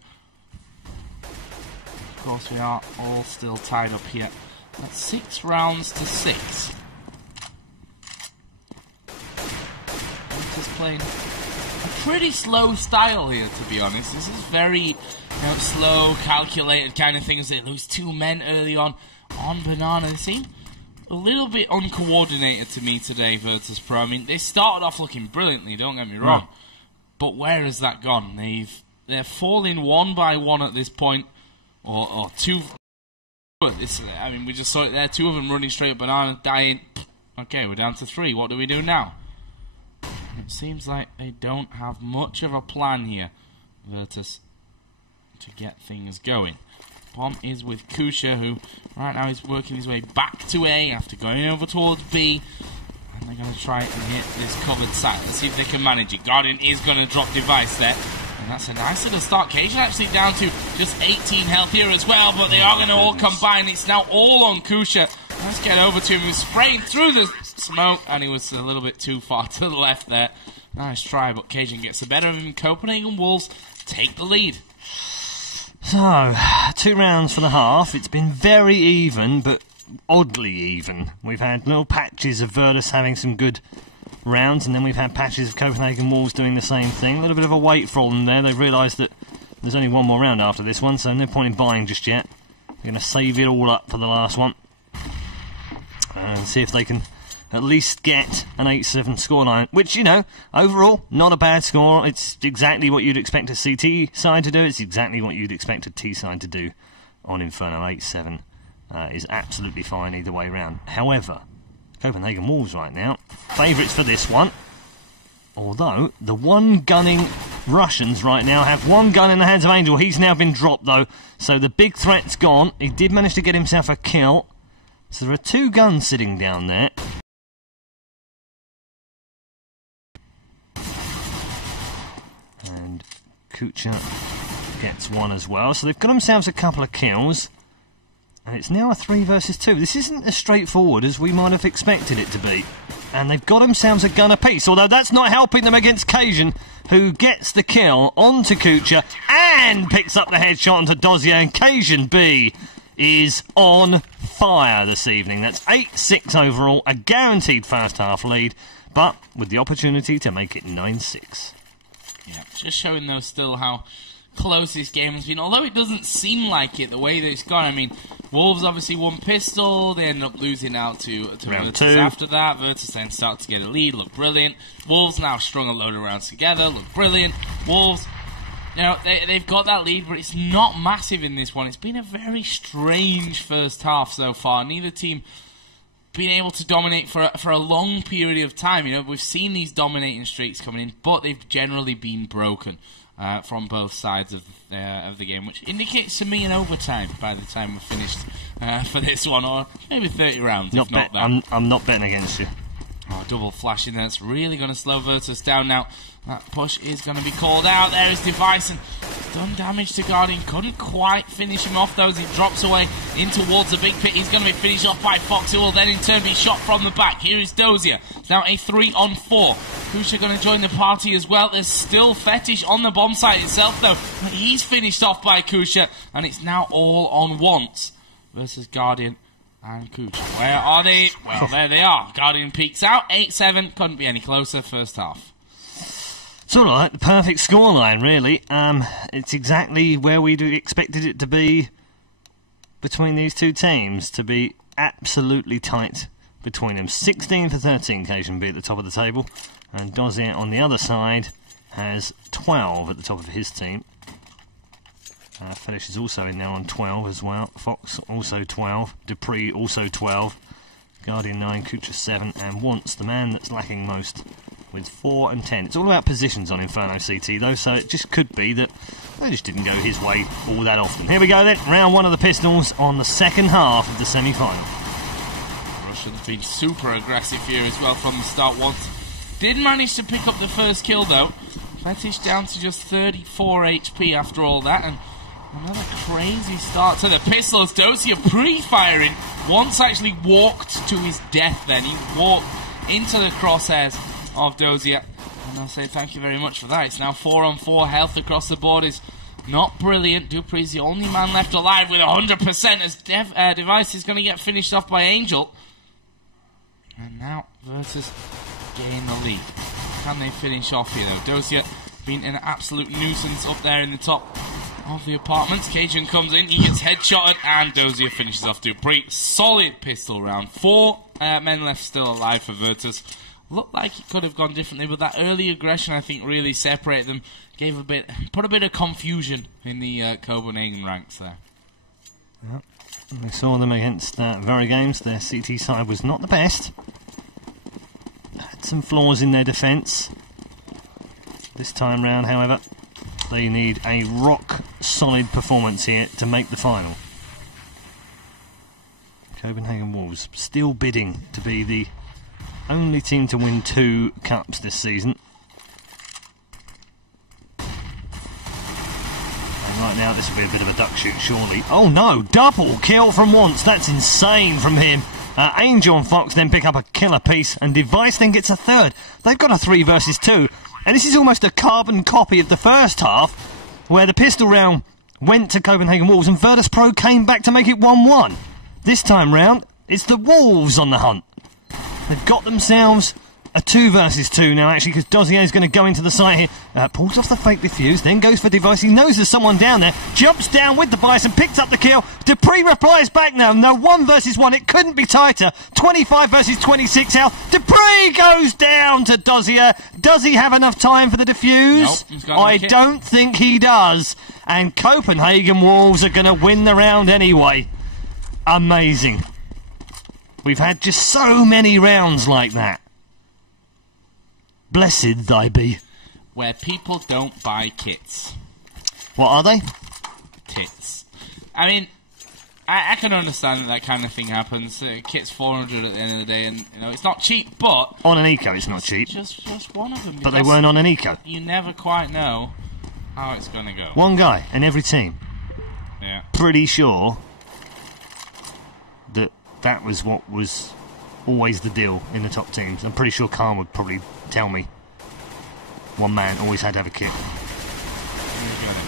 Of course, we are all still tied up here. That's 6 rounds to 6. Just playing a pretty slow style here, to be honest. This is very slow, calculated kind of things. They lose 2 men early on Banana. They seem a little bit uncoordinated to me today, Virtus Pro. I mean, they started off looking brilliantly, don't get me wrong. But where has that gone? They're falling 1 by 1 at this point. Or 2. I mean, we just saw it there. 2 of them running straight at Banana, dying. Okay, we're down to 3. What do we do now? It seems like they don't have much of a plan here, Virtus, to get things going. Bomb is with Kusha, who right now is working his way back to A after going over towards B. And they're going to try and hit this covered site. Let's see if they can manage it. Guardian is going to drop Device there. And that's a nice little start. Cajun actually down to just 18 health here as well, but they are going to all combine. It's now all on Kusha. Let's get over to him. He was spraying through the smoke, and he was a little bit too far to the left there. Nice try, but Cajun gets the better of him. Copenhagen Wolves take the lead. So, 2 rounds for the half. It's been very even, but oddly even. We've had little patches of Virtus having some good rounds, and then we've had patches of Copenhagen Wolves doing the same thing. A little bit of a wait for them there. They've realised that there's only 1 more round after this one, so no point in buying just yet. They're going to save it all up for the last one. And see if they can at least get an 8-7 scoreline, which, you know, overall, not a bad score. It's exactly what you'd expect a CT side to do. It's exactly what you'd expect a T side to do on Inferno. 8-7 is absolutely fine either way round. However, Copenhagen Wolves right now, favourites for this one. Although, the 1-gunning Russians right now have 1 gun in the hands of Angel. He's now been dropped, though, so the big threat's gone. He did manage to get himself a kill. So there are 2 guns sitting down there. And Kucha gets 1 as well. So they've got themselves a couple of kills. And it's now a 3 versus 2. This isn't as straightforward as we might have expected it to be. And they've got themselves a gun apiece, although that's not helping them against Cajun, who gets the kill onto Kucha and picks up the headshot onto Dozier. And Cajun B is on fire this evening. That's 8-6 overall, a guaranteed first half lead, but with the opportunity to make it 9-6. Yeah, just showing though still how close this game has been, although it doesn't seem like it the way that it's gone. I mean, Wolves obviously won pistol, they end up losing out to round Virtus 2. After that. Virtus then start to get a lead, look brilliant. Wolves now strung a load of rounds together, look brilliant. Wolves, you know, they've got that lead, but it's not massive in this one. It's been a very strange first half so far. Neither team being able to dominate for a long period of time. You know, we've seen these dominating streaks coming in, but they've generally been broken from both sides of the game, which indicates to me an overtime by the time we're finished for this one, or maybe 30 rounds. If not that. I'm not betting against you. Oh, double flash in there. It's really going to slow Virtus down now. That push is going to be called out. There is Device, and done damage to Guardian. Couldn't quite finish him off, though, as he drops away in towards the big pit. He's going to be finished off by Fox, who will then in turn be shot from the back. Here is Dozier. It's now a 3-on-4. Kusha going to join the party as well. There's still Fetish on the bomb site itself, though. But he's finished off by Kusha, and it's now all on once versus Guardian and Kusha. Where are they? Well, there they are. Guardian peeks out. 8-7. Couldn't be any closer first half. Sort of like the perfect scoreline, really. It's exactly where we'd expected it to be between these two teams, to be absolutely tight between them. 16 for 13, KSB at the top of the table, and Dozier on the other side has 12 at the top of his team. Fetish is also in now on 12 as well. Fox also 12. Dupree also 12. Guardian 9, Kucha 7, and Wants, the man that's lacking most, with 4 and 10. It's all about positions on Inferno CT though, so it just could be that they just didn't go his way all that often. Here we go then, round 1 of the Pistols on the second half of the semi-final. Russians been super aggressive here as well from the start. Once did manage to pick up the first kill though. Fetish down to just 34 HP after all that, and another crazy start to the Pistols. Dozier pre-firing. Once actually walked to his death then. He walked into the crosshairs of Dozier. And I'll say thank you very much for that. It's now 4-on-4. Health across the board is not brilliant. Dupree's the only man left alive with 100% as Device is going to get finished off by Angel. And now Virtus gain the lead. Can they finish off here though? Dozier being an absolute nuisance up there in the top of the apartments. Cajun comes in, he gets headshotted, and Dozier finishes off Dupree. Solid pistol round. 4 men left still alive for Virtus. Looked like it could have gone differently, but that early aggression I think really separated them, put a bit of confusion in the Copenhagen ranks there. Yep. We saw them against Vera Games. Their CT side was not the best. Had some flaws in their defence. This time round, however, they need a rock-solid performance here to make the final. Copenhagen Wolves still bidding to be the only team to win 2 cups this season. And right now this will be a bit of a duck shoot, surely. Oh no, double kill from Once. That's insane from him. Angel and Fox then pick up a killer piece, and Device then gets a third. They've got a 3 versus 2. And this is almost a carbon copy of the first half, where the pistol round went to Copenhagen Wolves and Virtus Pro came back to make it 1-1. This time round, it's the Wolves on the hunt. They've got themselves a 2 versus 2 now, actually, because Dozier is going to go into the site here. Pulls off the fake defuse, then goes for Device. He knows there's someone down there. Jumps down with the Bison, picks up the kill. Dupree replies back now. No, 1 versus 1. It couldn't be tighter. 25 versus 26 health. Dupree goes down to Dozier. Does he have enough time for the defuse? Nope, I don't think he does. And Copenhagen Wolves are going to win the round anyway. Amazing. We've had just so many rounds like that. Blessed thy be. Where people don't buy kits. What are they? Tits. I mean, I can understand that kind of thing happens. Kit's 400 at the end of the day, and you know it's not cheap, but on an eco it's not cheap. Just one of them. But they weren't on an eco. You never quite know how it's going to go. One guy in every team. Yeah. Pretty sure that was what was always the deal in the top teams. I'm pretty sure Khan would probably tell me. One man always had to have a kit.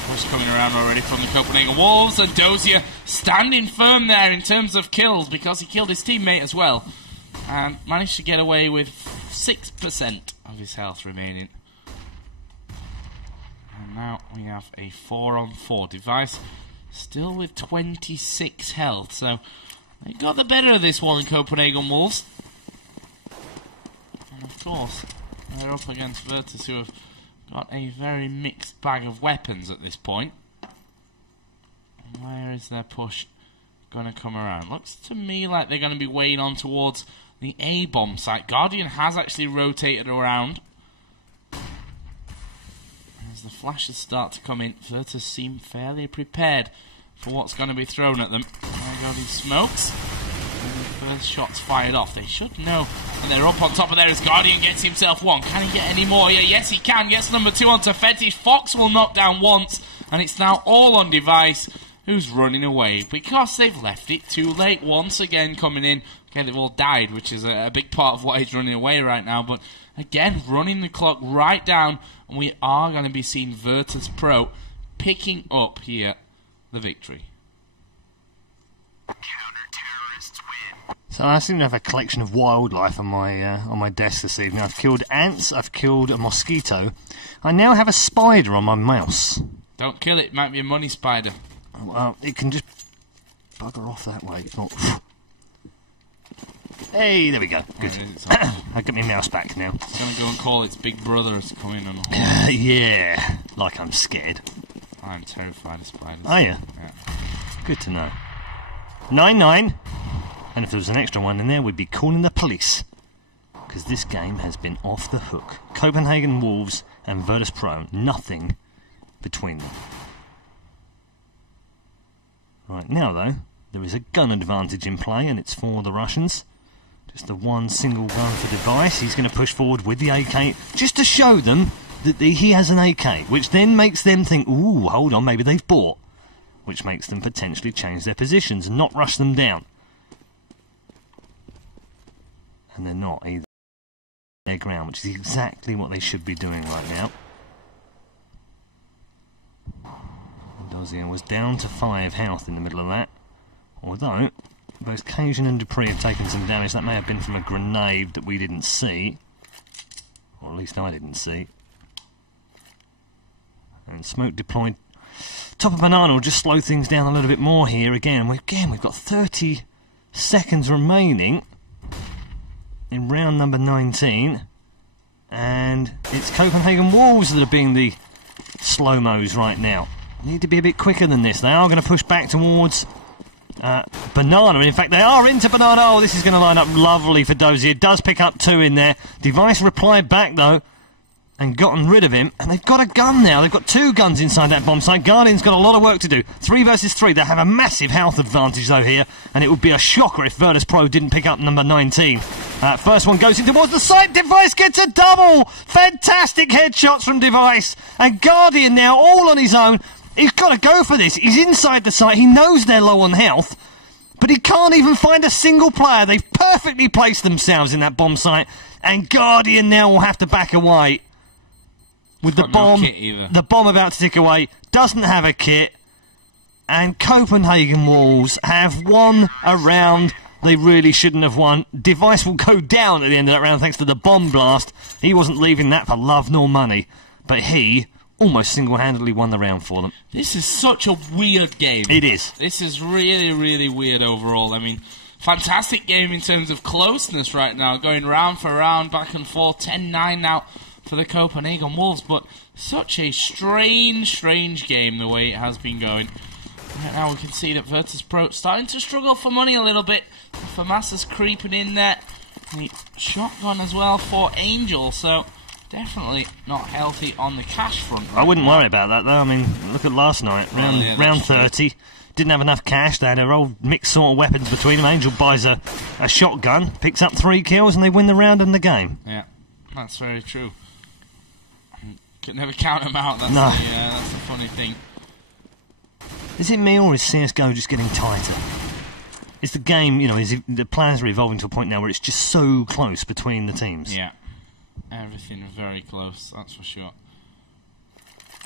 Push coming around already from the Copenhagen Wolves, and Dozier standing firm there in terms of kills because he killed his teammate as well and managed to get away with 6% of his health remaining. And now we have a 4-on-4 Device, still with 26 health, so they got the better of this one, Copenhagen Wolves. And of course, they're up against Virtus, who have got a very mixed bag of weapons at this point. And where is their push going to come around? Looks to me like they're going to be weighing on towards the A-bomb site. Guardian has actually rotated around. As the flashes start to come in, Virtus seem fairly prepared for what's going to be thrown at them. There go these smokes. And the first shot's fired off. They should know. And they're up on top of there as Guardian gets himself 1. Can he get any more here? Yes, he can. Gets number 2 onto Fetish. Fox will knock down Once. And it's now all on Device. who's running away because they've left it too late. Once again coming in. Okay, they've all died, which is a big part of why he's running away right now. But again, running the clock right down, and we are going to be seeing Virtus Pro picking up here the victory. Counter-terrorists win. So I seem to have a collection of wildlife on my desk this evening. I've killed ants, I've killed a mosquito. I now have a spider on my mouse. Don't kill it, it might be a money spider. Well, it can just bugger off that way. It's not... Hey, there we go. Good. I've got my mouse back now. It's going to go and call its big brother to come in and yeah, like I'm scared. I'm terrified of spiders. Are you? Yeah. Good to know. 9-9. And if there was an extra one in there, we'd be calling the police. Because this game has been off the hook. Copenhagen Wolves and Virtus Pro. Nothing between them. Right, now though, there is a gun advantage in play, and it's for the Russians. Just the one single gun for Device. He's going to push forward with the AK, just to show them that he has an AK, which then makes them think, ooh, hold on, maybe they've bought. Which makes them potentially change their positions and not rush them down. And they're not either. Their ground, which is exactly what they should be doing right now. Dozier was down to 5 health in the middle of that. Although, both Cajun and Dupree have taken some damage. That may have been from a grenade that we didn't see. Or at least I didn't see. And smoke deployed. Top of Banana will just slow things down a little bit more here. Again, we've got 30 seconds remaining in round number 19. And it's Copenhagen Wolves that are being the slow-mos right now. Need to be a bit quicker than this. They are going to push back towards Banana. And in fact, they are into Banana. Oh, this is going to line up lovely for Dozier. Does pick up 2 in there. Device replied back, though, and gotten rid of him. And they've got a gun now. They've got 2 guns inside that bomb site. Guardian's got a lot of work to do. 3 versus 3. They have a massive health advantage, though, here. And it would be a shocker if Virtus Pro didn't pick up number 19. First one goes in towards the site. Device gets a double. Fantastic headshots from Device. And Guardian now all on his own. He's got to go for this. He's inside the site. He knows they're low on health. But he can't even find a single player. They've perfectly placed themselves in that bomb site. And Guardian now will have to back away. With the bomb about to tick away. Doesn't have a kit. And Copenhagen Wolves have won a round they really shouldn't have won. Device will go down at the end of that round thanks to the bomb blast. He wasn't leaving that for love nor money. But he almost single-handedly won the round for them. This is such a weird game. It is. This is really, really weird overall. I mean, fantastic game in terms of closeness right now, going round for round, back and forth, 10-9 now for the Copenhagen Wolves, but such a strange game the way it has been going. Right now we can see that Virtus Pro starting to struggle for money a little bit. FAMASA's creeping in there. And shotgun as well for Angel, so definitely not healthy on the cash front. I wouldn't worry about that, though. I mean, look at last night. Round 30. Didn't have enough cash. They had their old mixed sort of weapons between them. Angel buys a shotgun, picks up 3 kills, and they win the round and the game. Yeah, that's very true. Could never count them out. That's that's the funny thing. Is it me, or is CSGO just getting tighter? Is the game, the plans are evolving to a point now where it's just so close between the teams? Yeah. Everything very close, that's for sure.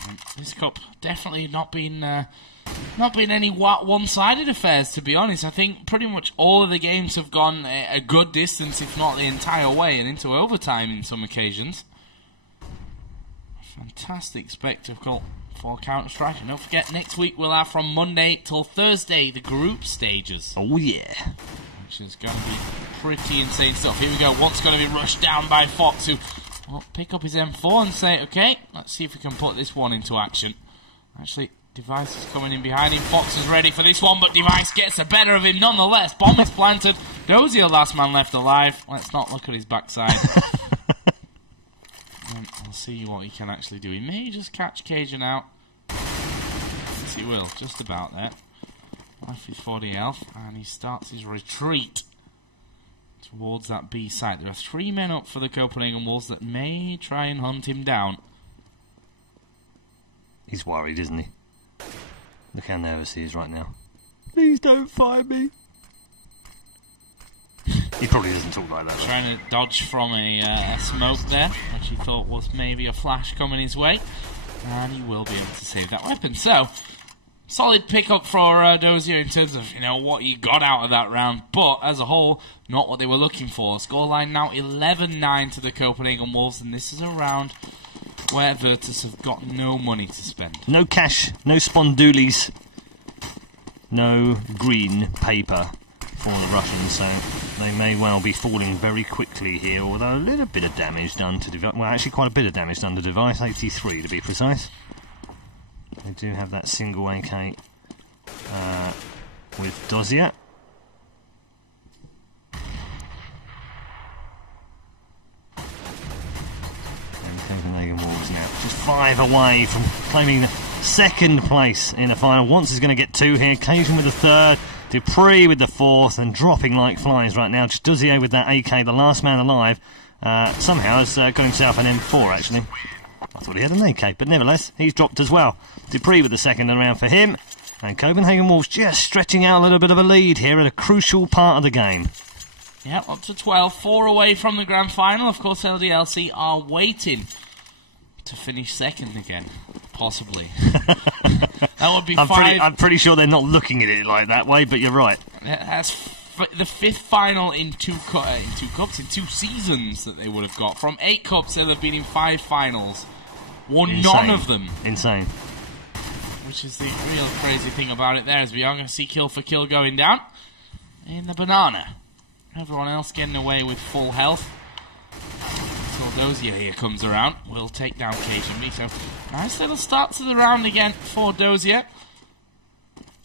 And this cup definitely not been any one-sided affairs, to be honest. I think pretty much all of the games have gone a good distance, if not the entire way, and into overtime in some occasions. Fantastic spectacle for Counter-Strike. And don't forget, next week we'll have from Monday till Thursday the group stages. Oh yeah. Which is going to be pretty insane stuff. Here we go. One's going to be rushed down by Fox, who will pick up his M4 and say, okay, let's see if we can put this one into action. Actually, Device is coming in behind him. Fox is ready for this one, but Device gets the better of him nonetheless. Bomb is planted. Dozier, last man left alive. Let's not look at his backside. We'll see what he can actually do. He may just catch Cajun out. Yes, he will. Just about there. Life is 40 health, and he starts his retreat towards that B site. There are 3 men up for the Copenhagen Wolves that may try and hunt him down. He's worried, isn't he? Look how nervous he is right now. Please don't fire me. He probably doesn't talk like that, though. Trying to dodge from a smoke there, which he thought was maybe a flash coming his way. And he will be able to save that weapon. So, solid pickup for Dozier in terms of, what he got out of that round. But, as a whole, not what they were looking for. Scoreline now 11-9 to the Copenhagen Wolves. And this is a round where Virtus have got no money to spend. No cash, no spondoolies, no green paper for the Russians, so they may well be falling very quickly here, although a little bit of damage done to device. Well, actually quite a bit of damage done to device, 83 to be precise. They do have that single AK with Dozier. And Copenhagen Wolves now just 5 away from claiming the second place in the final. Once is going to get 2 here, Cajun with the third. Dupree with the fourth, and dropping like flies right now. Just Dozier with that AK, the last man alive. Somehow has got himself an M4, actually. I thought he had an AK, but nevertheless, he's dropped as well. Dupree with the second round for him. And Copenhagen Wolves just stretching out a little bit of a lead here at a crucial part of the game. Yeah, up to 12, 4 away from the grand final. Of course, LDLC are waiting to finish second again. Possibly. That would be I'm pretty sure they're not looking at it like that way, but you're right. That's the 5th final in two seasons that they would have got. From 8 cups, they'll have been in 5 finals. Won Insane. None of them. Insane. Which is the real crazy thing about it there, as we are going to see kill for kill going down in the banana. Everyone else getting away with full health. Dozier here comes around, will take down KGB. So, nice little start to the round again for Dozier.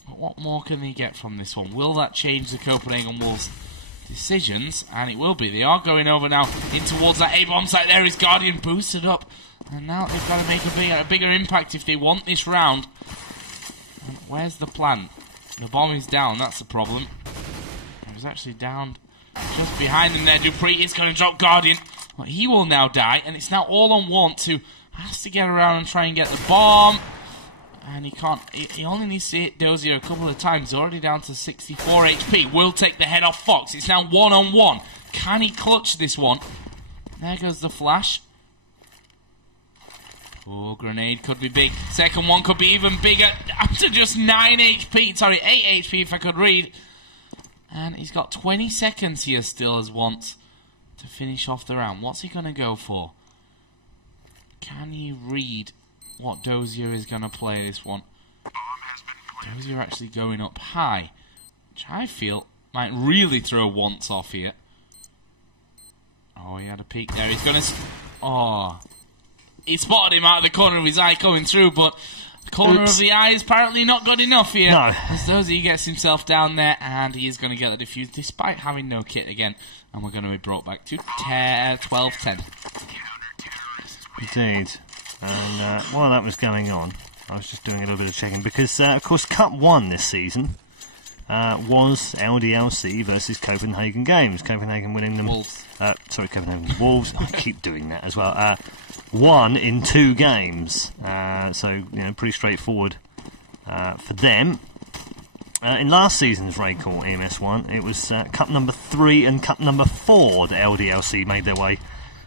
But what more can they get from this one? Will that change the Copenhagen Wolves' decisions? And it will be. They are going over now in towards that A-bomb site. There is Guardian boosted up. And now they've got to make a bigger impact if they want this round. And where's the plan? The bomb is down, that's the problem. It was actually down just behind them there. Dupree is going to drop Guardian. Well, he will now die, and it's now all on Want, who has to get around and try and get the bomb. And he can't. He only needs to hit Dozier a couple of times. He's already down to 64 HP. Will take the head off Fox. It's now 1-on-1. Can he clutch this one? There goes the flash. Oh, grenade could be big. Second one could be even bigger. Up to just 9 HP. Sorry, 8 HP if I could read. And he's got 20 seconds here still as Want to finish off the round. What's he going to go for? Can he read what Dozier is going to play this one? Dozier actually going up high, which I feel might really throw Wants off here. Oh, he had a peek there. He's going to... Oh. He spotted him out of the corner of his eye coming through, but the corner of the eye is apparently not good enough here. No. As Dozier gets himself down there, and he is going to get the defuse despite having no kit again. And we're going to be brought back to 12-10. Indeed. And while that was going on, I was just doing a little bit of checking, because, of course, Cup 1 this season was LDLC versus Copenhagen Games. Copenhagen winning them... Wolves. Copenhagen Wolves. I keep doing that as well. 1 in 2 games. So, pretty straightforward for them. In last season's RaidCall EMS 1, it was Cup number 3 and Cup number 4 that LDLC made their way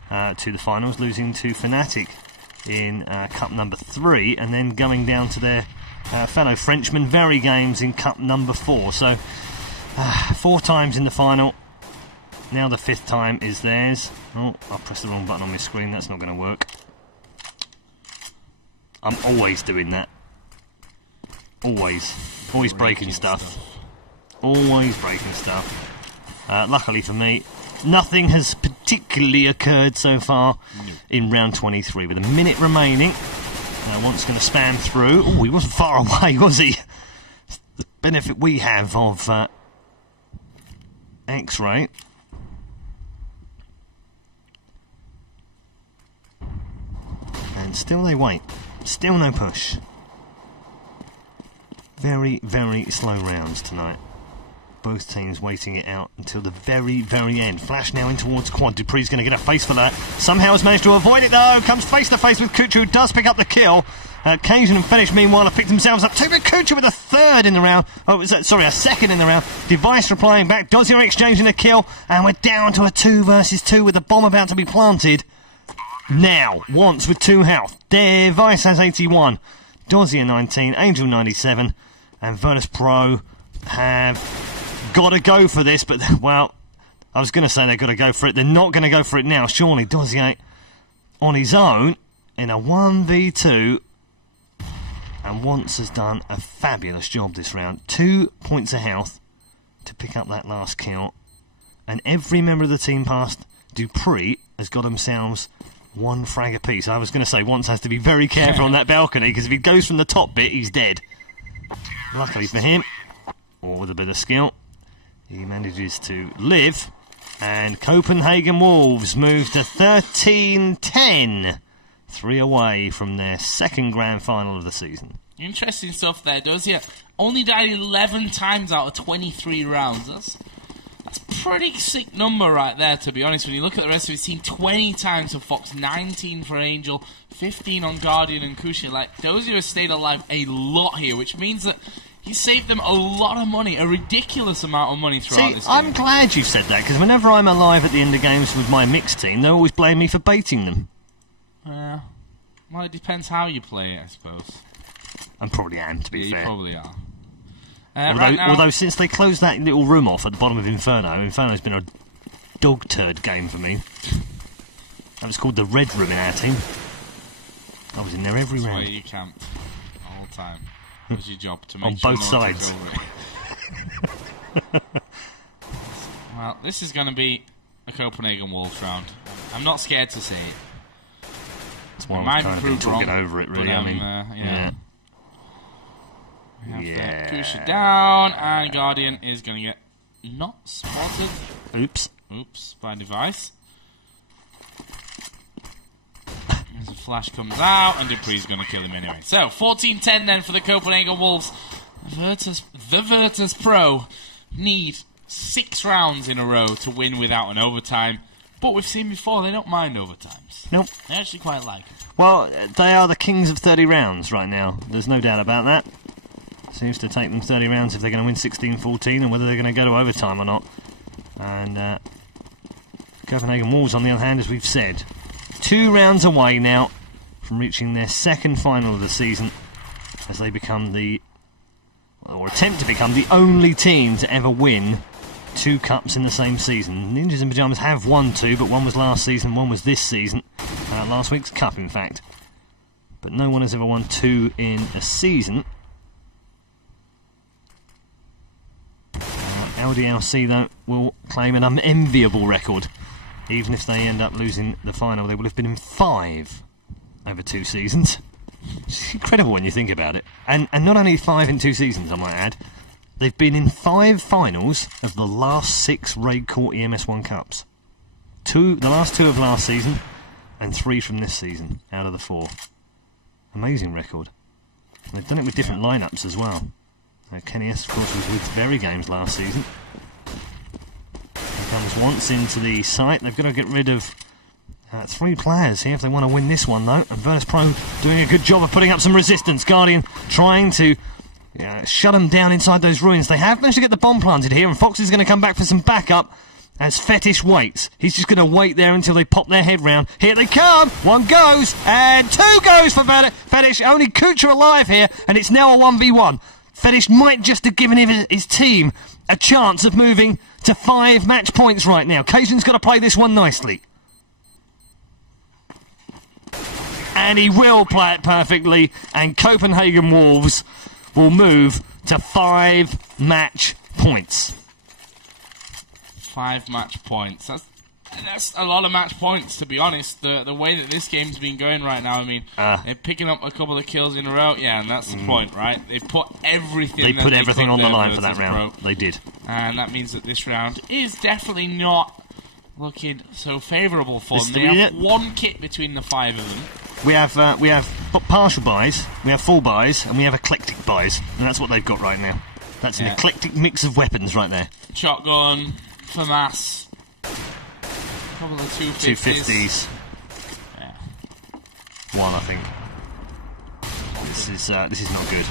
to the finals, losing to Fnatic in Cup number 3, and then going down to their fellow Frenchmen, Very Games, in Cup number 4. So, 4 times in the final. Now the 5th time is theirs. Oh, I pressed the wrong button on my screen, that's not going to work. I'm always doing that. Always breaking stuff. Always breaking stuff. Luckily for me, nothing has particularly occurred so far in round 23. With a minute remaining, Want's going to spam through. Oh, he wasn't far away, was he? The benefit we have of X-ray. And still they wait. Still no push. Very, very slow rounds tonight. Both teams waiting it out until the very, very end. Flash now in towards Quad. Dupree's going to get a face for that. Somehow has managed to avoid it though. Comes face to face with Kuchu. Does pick up the kill. Cajun and Fetish, meanwhile, have picked themselves up. Toba Kucha with a third in the round. Oh, a second in the round. Device replying back. Dozier exchanging a kill. And we're down to a 2 versus 2 with the bomb about to be planted. Now, Once with 2 health. Device has 81. Dozier 19. Angel 97. And Virtus Pro have got to go for this. But, well, I was going to say they've got to go for it. They're not going to go for it now. Surely Dozier on his own in a 1v2. And Once has done a fabulous job this round. 2 points of health to pick up that last kill. And every member of the team past Dupree has got themselves 1 frag apiece. I was going to say Once has to be very careful on that balcony, because if he goes from the top bit, he's dead. Luckily for him, or with a bit of skill, he manages to live. And Copenhagen Wolves move to 13-10. 3 away from their second grand final of the season. Interesting stuff there, Dozier. Only died 11 times out of 23 rounds. That's a pretty sick number right there, to be honest. When you look at the rest of his team, 20 times for Fox, 19 for Angel, 15 on Guardian and Kushi. Like, Dozier has stayed alive a lot here, which means that he saved them a lot of money, a ridiculous amount of money throughout this game. I'm glad you said that, because whenever I'm alive at the end of games with my mixed team, they always blame me for baiting them. Well, it depends how you play it, I suppose. I probably am, to be fair. You probably are. Although since they closed that little room off at the bottom of Inferno's been a dog turd game for me. That was called the Red Room in our team. I was in there every round. That's where you camped the whole time. It was your job to make on sure both sides. Well, this is going to be a Copenhagen Wolves round. I'm not scared to say it. That's why I was kind of been talking over it, really. But, I mean, yeah. We have Kusha down, and Guardian is going to get not spotted. Oops, by Device. As the flash comes out, and Dupree's going to kill him anyway. So, 14-10 then for the Copenhagen Wolves. The Virtus Pro need 6 rounds in a row to win without an overtime. But we've seen before, they don't mind overtimes. Nope. They actually quite like it. Well, they are the kings of 30 rounds right now. There's no doubt about that. Seems to take them 30 rounds if they're going to win 16-14, and whether they're going to go to overtime or not. And Copenhagen Wolves, on the other hand, as we've said, 2 rounds away now from reaching their second final of the season, as they become or attempt to become the only team to ever win 2 cups in the same season. Ninjas in Pyjamas have won 2, but one was last season, one was this season. Last week's cup, in fact. But no one has ever won 2 in a season. LDLC, though, will claim an unenviable record. Even if they end up losing the final, they will have been in 5 over 2 seasons. It's incredible when you think about it. And not only 5 in 2 seasons, I might add. They've been in 5 finals of the last 6 RaidCall EMS 1 Cups. The last 2 of last season, and 3 from this season, out of the 4. Amazing record. And they've done it with different lineups as well. Kenny S, of course, was with Very Games last season. He comes Once into the site. They've got to get rid of 3 players here if they want to win this one, though. And Virtus Pro doing a good job of putting up some resistance. Guardian trying to shut them down inside those ruins. They have managed to get the bomb planted here, and Fox is going to come back for some backup as Fetish waits. He's just going to wait there until they pop their head round. Here they come! 1 goes, and 2 goes for Fetish. Only Kucha alive here, and it's now a 1v1. Fetish might just have given his team a chance of moving to 5 match points right now. Cajun's got to play this one nicely. And he will play it perfectly, and Copenhagen Wolves will move to 5 match points. 5 match points. That's a lot of match points, to be honest. The way that this game's been going right now, I mean, they're picking up a couple of kills in a row. Yeah, and that's the point, right? They put everything. They put everything on the line for that round. They did, and that means that this round is definitely not looking so favourable for them. They have 1 kit between the 5 of them. We have partial buys, we have full buys, and we have eclectic buys, and that's what they've got right now. That's an eclectic mix of weapons right there. Shotgun, FAMAS. Couple of 250s. Yeah. 1, I think. this is not good.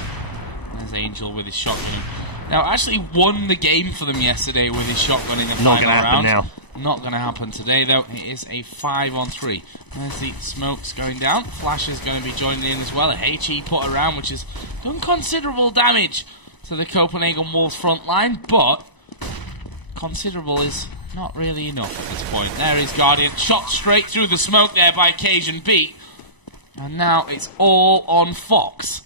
There's Angel with his shotgun. Now, actually won the game for them yesterday with his shotgun in the final round. Not going to happen now. Not going to happen today, though. It is a 5-on-3. There's the smokes going down. Flash is going to be joining in as well. A HE put around, which has done considerable damage to the Copenhagen Wolves front line, but considerable is not really enough at this point. There is Guardian, shot straight through the smoke there by Cajun Beat. And now it's all on Fox,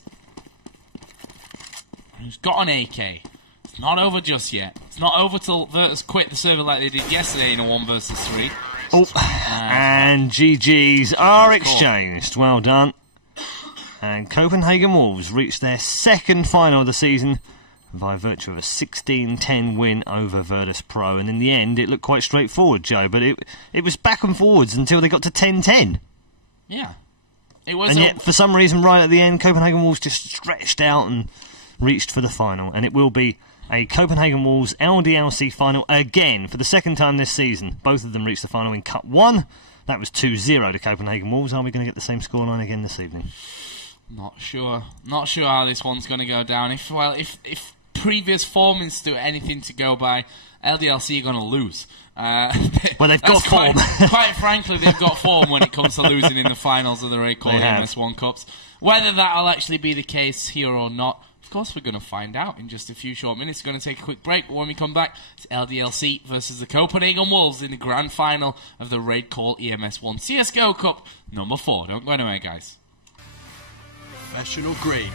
who's got an AK. It's not over just yet. It's not over till Virtus quit the server like they did yesterday in a 1 versus 3. Oh, and GGs are exchanged. Well done. And Copenhagen Wolves reached their second final of the season by virtue of a 16-10 win over Virtus Pro. And in the end, it looked quite straightforward, Joe, but it was back and forwards until they got to 10-10. Yeah. It was. And yet, for some reason, right at the end, Copenhagen Wolves just stretched out and reached for the final. And it will be a Copenhagen Wolves LDLC final again for the second time this season. Both of them reached the final in Cup 1. That was 2-0 to Copenhagen Wolves. Are we going to get the same scoreline again this evening? Not sure. Not sure how this one's going to go down. If previous form is still anything to go by, LDLC are going to lose. Well, they've got form. Quite frankly, they've got form when it comes to losing in the finals of the RaidCall EMS 1 Cups. Whether that'll actually be the case here or not, of course, we're going to find out in just a few short minutes. We're going to take a quick break, but when we come back, it's LDLC versus the Copenhagen Wolves in the grand final of the RaidCall EMS 1 CSGO Cup number 4. Don't go anywhere, guys. Professional grade.